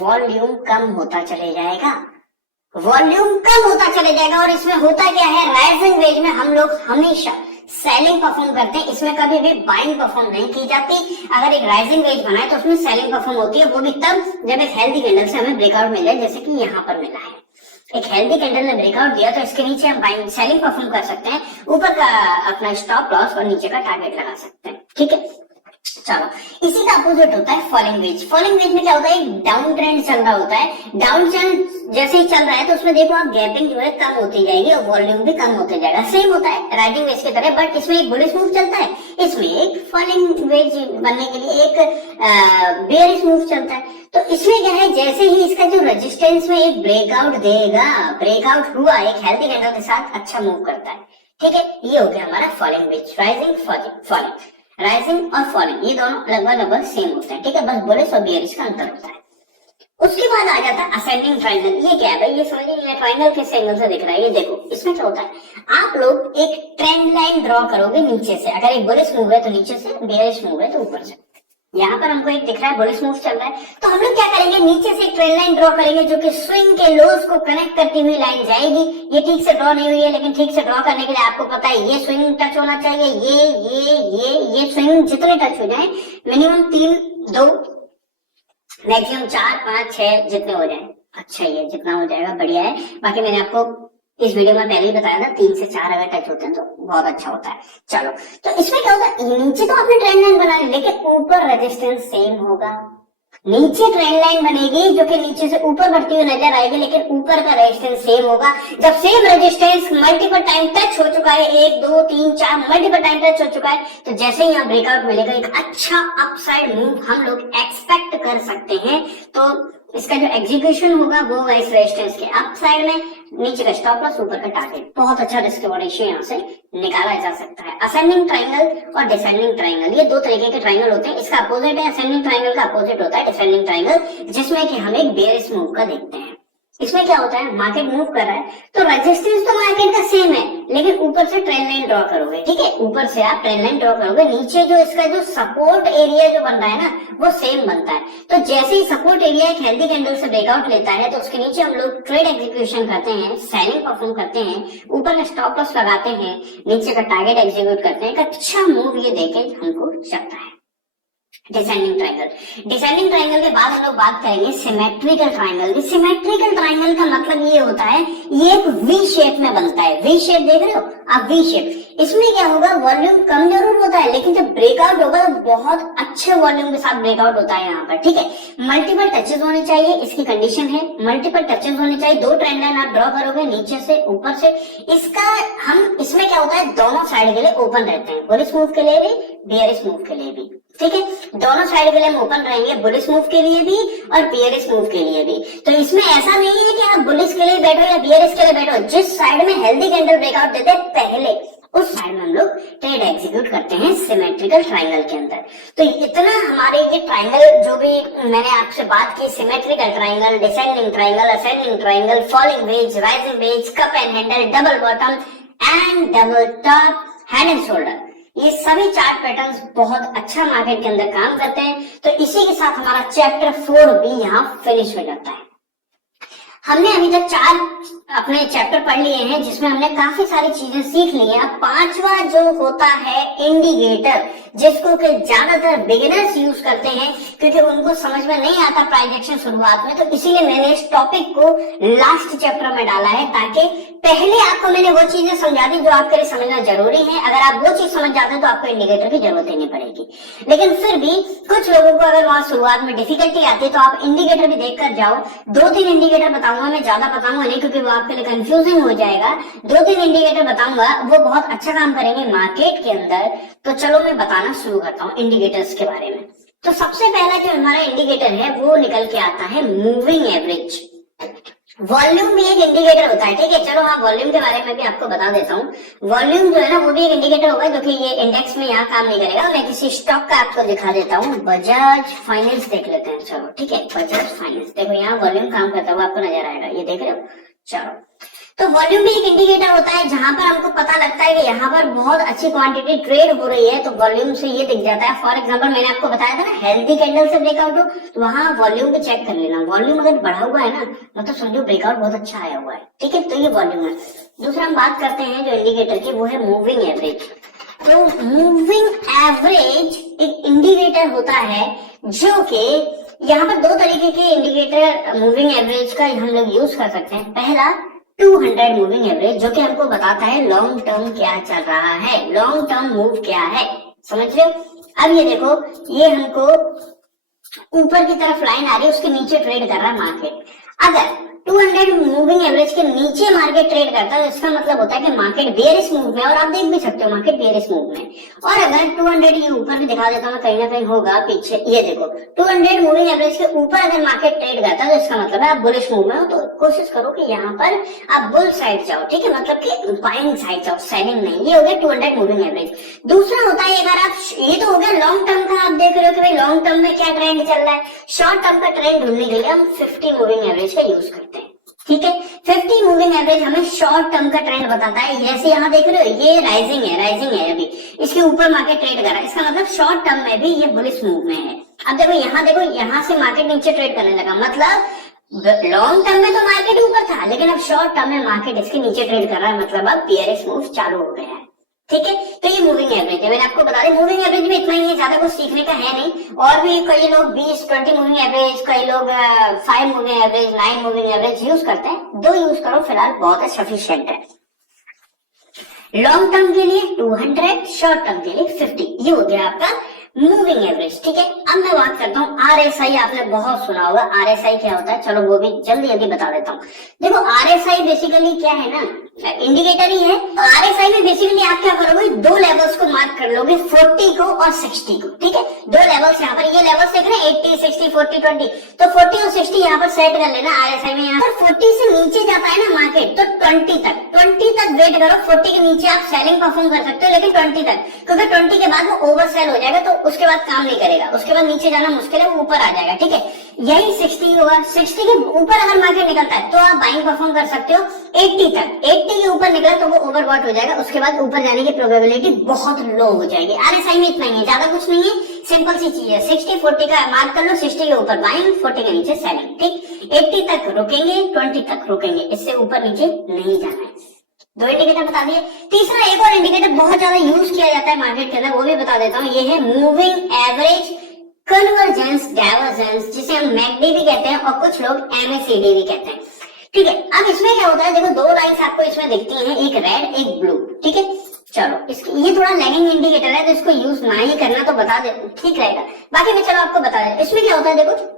वॉल्यूम कम होता चले जाएगा, वॉल्यूम कम होता चले जाएगा। और इसमें होता क्या है, राइजिंग वेज में हम लोग हमेशा सेलिंग परफॉर्म करते हैं, इसमें कभी भी बाइंग परफॉर्म नहीं की जाती। अगर एक राइजिंग वेज बना है तो उसमें सेलिंग परफॉर्म होती है, वो भी तब जब एक हेल्दी कैंडल से हमें ब्रेकआउट मिल जाए, जैसे कि यहाँ पर मिला है। एक हेल्दी कैंडल ने ब्रेकआउट दिया तो इसके नीचे हम बाइंग सेलिंग परफॉर्म कर सकते हैं, ऊपर का अपना स्टॉप लॉस और नीचे का टारगेट लगा सकते हैं। ठीक है, चलो इसी का अपोजिट होता है फॉलिंग वेज। फॉलिंग वेज में क्या होता है, डाउन ट्रेंड चल रहा होता है, डाउन ट्रेंड जैसे ही चल रहा है तो उसमें देखो आप गैपिंग जो है कम होती जाएगी और वॉल्यूम भी कम होते जाएगा। सेम होता है राइजिंग वेज की तरह, बट इसमें एक बुलिश मूव चलता है, इसमें एक फॉलिंग वेज बनने के लिए एक बेयरिश मूव चलता है। तो इसमें क्या है, जैसे ही इसका जो रेजिस्टेंस में एक ब्रेकआउट देगा, ब्रेकआउट हुआ एक हेल्दी कैंडल के साथ, अच्छा मूव करता है। ठीक है, ये हो गया हमारा falling veg, rising falling. Rising और फॉलिंग ये दोनों लगभग सेम होते हैं। ठीक है, बस बुलिश और बेयरिश का अंतर होता है। उसके बाद आ जाता है असेंडिंग ट्रायंगल। ये क्या है भाई, ये समझ नहीं, ट्रायंगल किस एंगल से दिख रहा है, ये देखो इसमें क्या होता है, आप लोग एक ट्रेंड लाइन ड्रॉ करोगे नीचे से, अगर एक बुलिश मूव है तो नीचे से, बेयरिश मूव है तो ऊपर से। यहाँ पर हमको एक दिख रहा है बुलिश मूव चल रहा है, तो हम लोग क्या करेंगे, नीचे से एक ट्रेंड लाइन ड्रॉ करेंगे जो कि स्विंग के लोज को कनेक्ट करती हुई लाइन जाएगी। ये ठीक से ड्रॉ नहीं हुई है, लेकिन ठीक से ड्रॉ करने के लिए आपको पता है ये स्विंग टच होना चाहिए, ये स्विंग जितने टच हो जाए, मिनिमम 3, 2, मैक्सिमम 4, 5, 6 जितने हो जाए, अच्छा ये जितना हो जाएगा बढ़िया है। बाकी मैंने आपको इस वीडियो में पहले ही बताया था 3 से 4 अगर टच होते हैं तो बहुत अच्छा होता है। चलो, तो इसमें क्या होता है, नीचे तो आपने ट्रेंड लाइन बना ली, लेकिन ऊपर रेजिस्टेंस सेम होगा। नीचे ट्रेंड लाइन बनेगी जो कि नीचे से ऊपर बढ़ती हुई नजर आएगी, लेकिन ऊपर का रेजिस्टेंस सेम होगा। जब same resistance multiple time touch हो चुका है, 1, 2, 3, 4 मल्टीपल टाइम टच हो चुका है, तो जैसे ही यहाँ ब्रेकआउट मिलेगा एक अच्छा अपसाइड मूव हम लोग एक्सपेक्ट कर सकते हैं। तो इसका जो एग्जीक्यूशन होगा वो इस रेजिस्टेंस के अप साइड में, नीचे का स्टॉप लॉस, ऊपर का टारगेट। बहुत अच्छा रिस्क रेशियो यहाँ से निकाला जा सकता है। असेंडिंग ट्रायंगल और डिसेंडिंग ट्रायंगल, ये दो तरीके के ट्रायंगल होते हैं। इसका अपोजिट है, असेंडिंग ट्रायंगल का अपोजिट होता है डिसेंडिंग ट्रायंगल, जिसमें कि हम एक बेयरिश मूव का देखते हैं। इसमें क्या होता है, मार्केट मूव कर रहा है तो रेजिस्टेंस तो मार्केट का सेम है, लेकिन ऊपर से ट्रेंड लाइन ड्रॉ करोगे। ठीक है, ऊपर से आप ट्रेंड लाइन ड्रॉ करोगे, नीचे जो इसका जो सपोर्ट एरिया जो बन रहा है ना, वो सेम बनता है। तो जैसे ही सपोर्ट एरिया एक हेल्दी कैंडल से ब्रेकआउट लेता है तो उसके नीचे हम लोग ट्रेड एग्जीक्यूशन करते हैं, सेलिंग परफॉर्म करते हैं, ऊपर का स्टॉप लॉस लगाते हैं, नीचे का टारगेट एग्जीक्यूट करते हैं। एक अच्छा मूव ये देके हमको चलता है डिसेंडिंग ट्रायंगल। डिसेंडिंग ट्रायंगल के बाद हम लोग बात करेंगे सिमेट्रिकल ट्रायंगल की। सिमेट्रिकल ट्रायंगल का मतलब ये होता है, ये एक वी शेप में बनता है। वी शेप देख रहे हो आप, वी शेप। इसमें क्या होगा, वॉल्यूम कम जरूर होता है, लेकिन जब ब्रेकआउट होगा तो बहुत अच्छे वॉल्यूम के साथ ब्रेकआउट होता है यहाँ पर। ठीक है, मल्टीपल टचेस होने चाहिए, इसकी कंडीशन है मल्टीपल टचेस होने चाहिए। 2 ट्रेंड लाइन आप ड्रॉ करोगे, नीचे से ऊपर से। इसका हम इसमें क्या होता है, दोनों साइड के लिए ओपन रहते हैं, बुलिश मूव के लिए भी, बेयरिश मूव के लिए भी। ठीक है, दोनों साइड के लिए हम ओपन रहेंगे, बुलिश मूव के लिए भी और बेयरिश मूव के लिए भी। तो इसमें ऐसा नहीं है कि आप बुलिश के लिए बैठो या बेयरिश के लिए बैठो, जिस साइड में हेल्दी कैंडल ब्रेकआउट देते हैं पहले उस साइड में हम लोग ट्रेड एग्जीक्यूट करते हैं सिमेट्रिकल ट्रायंगल के अंदर। तो इतना हमारे ये ट्रायंगल जो भी मैंने आपसे बात की, symmetrical triangle, descending triangle, ascending triangle, falling veg, rising veg, cup and handle, double bottom and double top, head and shoulder, ये सभी चार्ट पैटर्न्स बहुत अच्छा मार्केट के अंदर काम करते हैं। तो इसी के साथ हमारा चैप्टर 4 भी यहाँ फिनिश हो जाता है। हमने अभी तक 4 अपने चैप्टर पढ़ लिए हैं, जिसमें हमने काफी सारी चीजें सीख ली हैं। अब 5वां जो होता है इंडिकेटर, जिसको कि ज्यादातर बिगिनर्स यूज करते हैं क्योंकि उनको समझ में नहीं आता प्राइस एक्शन शुरुआत में, तो इसीलिए मैंने इस टॉपिक को लास्ट चैप्टर में डाला है, ताकि पहले आपको मैंने वो चीजें समझा दी जो आपके लिए समझना जरूरी है। अगर आप वो चीज समझ जाते हैं तो आपको इंडिकेटर की जरूरत ही नहीं पड़ेगी। लेकिन फिर भी कुछ लोगों को अगर वहां शुरुआत में डिफिकल्टी आती है तो आप इंडिकेटर भी देखकर जाओ। 2-3 इंडिकेटर बताऊंगा, मैं ज्यादा बताऊंगा नहीं क्योंकि वो आपके लिए कंफ्यूजिंग हो जाएगा। 2-3 इंडिकेटर बताऊंगा, वो बहुत अच्छा काम करेंगे मार्केट के अंदर। तो चलो मैं बताना शुरू करता हूँ इंडिकेटर्स के बारे में। तो सबसे पहला जो हमारा इंडिकेटर है वो निकल के आता है मूविंग एवरेज। वॉल्यूम भी एक इंडिकेटर होता है, ठीक है। चलो हाँ, वॉल्यूम के बारे में भी आपको बता देता हूँ। वॉल्यूम जो है ना वो भी एक इंडिकेटर होगा, जो कि ये इंडेक्स में यहाँ काम नहीं करेगा। मैं किसी स्टॉक का आपको दिखा देता हूँ। बजाज फाइनेंस देख लेते हैं, चलो ठीक है। बजाज फाइनेंस देखो, यहाँ वॉल्यूम काम करता हुआ आपको नजर आएगा, ये देख रहे हो। चलो, तो वॉल्यूम भी एक इंडिकेटर होता है, जहां पर हमको पता लगता है कि यहाँ पर बहुत अच्छी क्वांटिटी ट्रेड हो रही है, तो वॉल्यूम से ये दिख जाता है। फॉर एग्जांपल मैंने आपको बताया था ना, हेल्दी कैंडल से ब्रेकआउट हो तो वहां वॉल्यूम पे चेक कर लेना। वॉल्यूम अगर बढ़ा हुआ है ना, मतलब समझो ब्रेकआउट बहुत अच्छा आया हुआ है, ठीक है। तो ये वॉल्यूम है। दूसरा हम बात करते हैं जो इंडिकेटर की, वो है मूविंग एवरेज। तो मूविंग एवरेज एक इंडिकेटर होता है, जो कि यहाँ पर दो तरीके के इंडिकेटर मूविंग एवरेज का हम लोग यूज कर सकते हैं। पहला 200 मूविंग एवरेज, जो कि हमको बताता है लॉन्ग टर्म क्या चल रहा है, लॉन्ग टर्म मूव क्या है, समझ रहे हो। अब ये देखो, ये हमको ऊपर की तरफ लाइन आ रही है, उसके नीचे ट्रेड कर रहा है मार्केट। अगर 200 मूविंग एवरेज के नीचे मार्केट ट्रेड करता है, तो इसका मतलब होता है कि मार्केट बेयरिश मूव में, और आप देख भी सकते हो मार्केट बेयरिश मूव में। और अगर 200, ये ऊपर भी दिखा देता हूँ, कहीं ना कहीं होगा पीछे, ये देखो 200 मूविंग एवरेज के ऊपर अगर मार्केट ट्रेड करता है, तो इसका मतलब है आप बुलिश मूव में हो। तो कोशिश करो कि यहाँ पर आप बुल साइड जाओ, ठीक है, मतलब कि बाइंग साइड जाओ, सेलिंग नहीं। ये हो गया 200 मूविंग एवरेज। दूसरा होता है, अगर आप, ये तो हो गया लॉन्ग टर्म का, आप देख रहे हो कि भाई लॉन्ग टर्म में क्या ट्रेंड चल रहा है। शॉर्ट टर्म का ट्रेंड ढूंढने के लिए हम 50 मूविंग एवरेज का यूज करते हैं, ठीक है। 50 मूविंग एवरेज हमें शॉर्ट टर्म का ट्रेंड बताता है। जैसे यहाँ देख रहे हो, ये राइजिंग है अभी, इसके ऊपर मार्केट ट्रेड कर रहा है, इसका मतलब शॉर्ट टर्म में भी ये बुलिश मूव में है। अब देखो, यहाँ से मार्केट नीचे ट्रेड करने लगा, मतलब लॉन्ग टर्म में तो मार्केट ऊपर था, लेकिन अब शॉर्ट टर्म में मार्केट इसके नीचे ट्रेड कर रहा है, मतलब अब बियरिश मूव चालू हो गया है, ठीक है। तो ये मूविंग एवरेज है। मैंने आपको बता दें, मूविंग एवरेज में इतना ही है, ज्यादा कुछ सीखने का है नहीं। और भी कई लोग 20-20 मूविंग एवरेज, कई लोग 5 moving average, 9 moving average use करते हैं। 2 यूज करो फिलहाल, बहुत है, सफिशिएंट है। लॉन्ग टर्म के लिए 200, शॉर्ट टर्म के लिए 50। ये हो गया आपका मूविंग एवरेज, ठीक है। अब मैं बात करता हूँ आरएसआई। आपने बहुत सुना होगा आरएसआई क्या होता है, चलो वो भी जल्दी बता देता हूँ। देखो, आरएसआई बेसिकली क्या है ना, इंडिकेटर ही है। आरएसआई में बेसिकली आप क्या करोगे, 2 लेवल्स को मार्क कर लोगे, 40 को और 60 को, ठीक है। 2 लेवल्स यहाँ पर, ये लेवल्स देख रहे हैं 80, 60, 40, 20, तो 40 और 60 यहाँ पर सेट कर लेना। आरएसआई में यहाँ पर 40 से नीचे जाता है ना मार्केट, तो 20 तक वेट करो। 40 के नीचे आप सेलिंग परफॉर्म कर सकते हो, लेकिन 20 तक, क्योंकि 20 के बाद वो ओवर सेल हो जाएगा, तो उसके बाद काम नहीं करेगा, उसके बाद नीचे जाना मुश्किल है, वो ऊपर आ जाएगा, ठीक है। यही 60 होगा। 60 के ऊपर अगर मार्केट निकलता है तो आप बाइंग परफॉर्म कर सकते हो 80 तक। 80 के ऊपर निकला तो वो ओवरबॉट हो जाएगा, उसके बाद ऊपर जाने की प्रोबेबिलिटी बहुत लो हो जाएगी। आरएसआई में इतना ही है, ज्यादा कुछ नहीं है, सिंपल सी चीज है। 60-40 का मार्क कर लो, 60 के ऊपर बाइंग, 40 के नीचे सेलिंग, ठीक। 80 तक रुकेंगे, 20 तक रुकेंगे, इससे ऊपर नीचे नहीं जाना है। 2 इंडिकेटर बता दिए। तीसरा एक और इंडिकेटर बहुत ज्यादा यूज किया जाता है मार्केट के अंदर, वो भी बता देता हूँ। ये है मूविंग एवरेज कन्वर्जेंस डाइवर्जेंस, जिसे हम मैकडी भी कहते हैं और कुछ लोग एमएसीडी भी कहते हैं, ठीक है। अब इसमें क्या होता है, देखो 2 लाइंस आपको इसमें दिखती हैं, एक रेड एक ब्लू, ठीक है। चलो, इसकी ये थोड़ा लैगिंग इंडिकेटर है, तो इसको यूज ना ही करना तो बता दे, ठीक रहेगा। बाकी मैं चलो आपको बता दें, इसमें क्या होता है। देखो,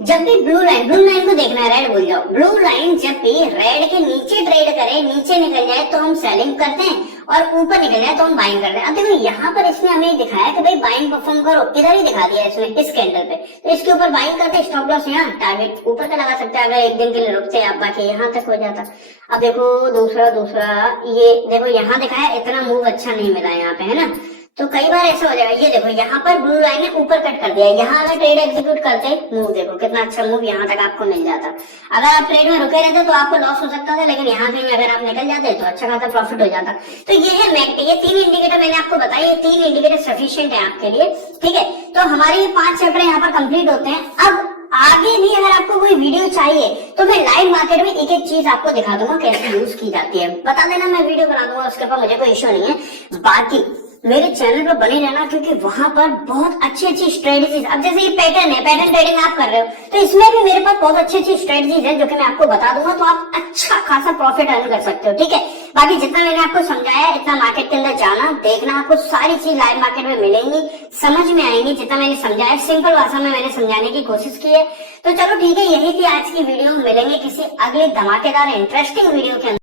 जब भी ब्लू लाइन को देखना है, रेड भूल जाओ। ब्लू लाइन जब भी रेड के नीचे ट्रेड करे, नीचे निकल जाए तो हम सेलिंग करते हैं, और ऊपर निकल जाए तो हम बाइंग करते हैं। अब देखो, यहाँ पर इसने हमें दिखाया कि भाई बाइंग परफॉर्म करो, इधर ही दिखा दिया इसमें, इस कैंडल पे, तो इसके ऊपर बाइंग करते, स्टॉप लॉस यहाँ, टारगेट ऊपर का लगा सकते हैं अगर एक दिन के लिए रुकते आप, बाकी यहाँ तक हो जाता। अब देखो दूसरा ये देखो, यहाँ दिखाया, इतना मूव अच्छा नहीं मिला यहाँ पे, है ना। तो कई बार ऐसा हो जाएगा, ये देखो यहाँ पर ब्लू लाइन ने ऊपर कट कर दिया, यहाँ अगर ट्रेड एग्जीक्यूट करते, मूव देखो कितना अच्छा मूव यहाँ तक आपको मिल जाता। अगर आप ट्रेड में रुके रहते तो आपको लॉस हो सकता था, लेकिन यहाँ कहीं अगर आप निकल जाते तो अच्छा खासा प्रॉफिट हो जाता। तो ये है मैकडी। ये 3 इंडिकेटर मैंने आपको बताया, ये 3 इंडिकेटर सफिशिएंट है आपके लिए, ठीक है। तो हमारे ये 5 चैप्टर यहाँ पर कंप्लीट होते हैं। अब आगे भी अगर आपको कोई वीडियो चाहिए तो मैं लाइव मार्केट में एक चीज आपको दिखा दूंगा कैसे यूज की जाती है, बता देना, मैं वीडियो बना दूंगा, उसके ऊपर मुझे कोई इश्यू नहीं है। बाकी मेरे चैनल पर बने रहना, क्योंकि वहां पर बहुत अच्छी स्ट्रेटेजीज, अब जैसे ये पैटर्न है, पैटर्न ट्रेडिंग आप कर रहे हो, तो इसमें भी मेरे पास बहुत अच्छी स्ट्रेटेजीज है, जो कि मैं आपको बता दूंगा, तो आप अच्छा खासा प्रॉफिट अर्न कर सकते हो, ठीक है। बाकी जितना मैंने आपको समझाया, इतना मार्केट के अंदर जाना, देखना, आपको सारी चीज लाइव मार्केट में मिलेंगी, समझ में आएंगी। जितना मैंने समझाया, सिंपल भाषा में मैंने समझाने की कोशिश की है। तो चलो ठीक है, यही थी आज की वीडियो। मिलेंगे किसी अगले धमाकेदार इंटरेस्टिंग वीडियो के अंदर।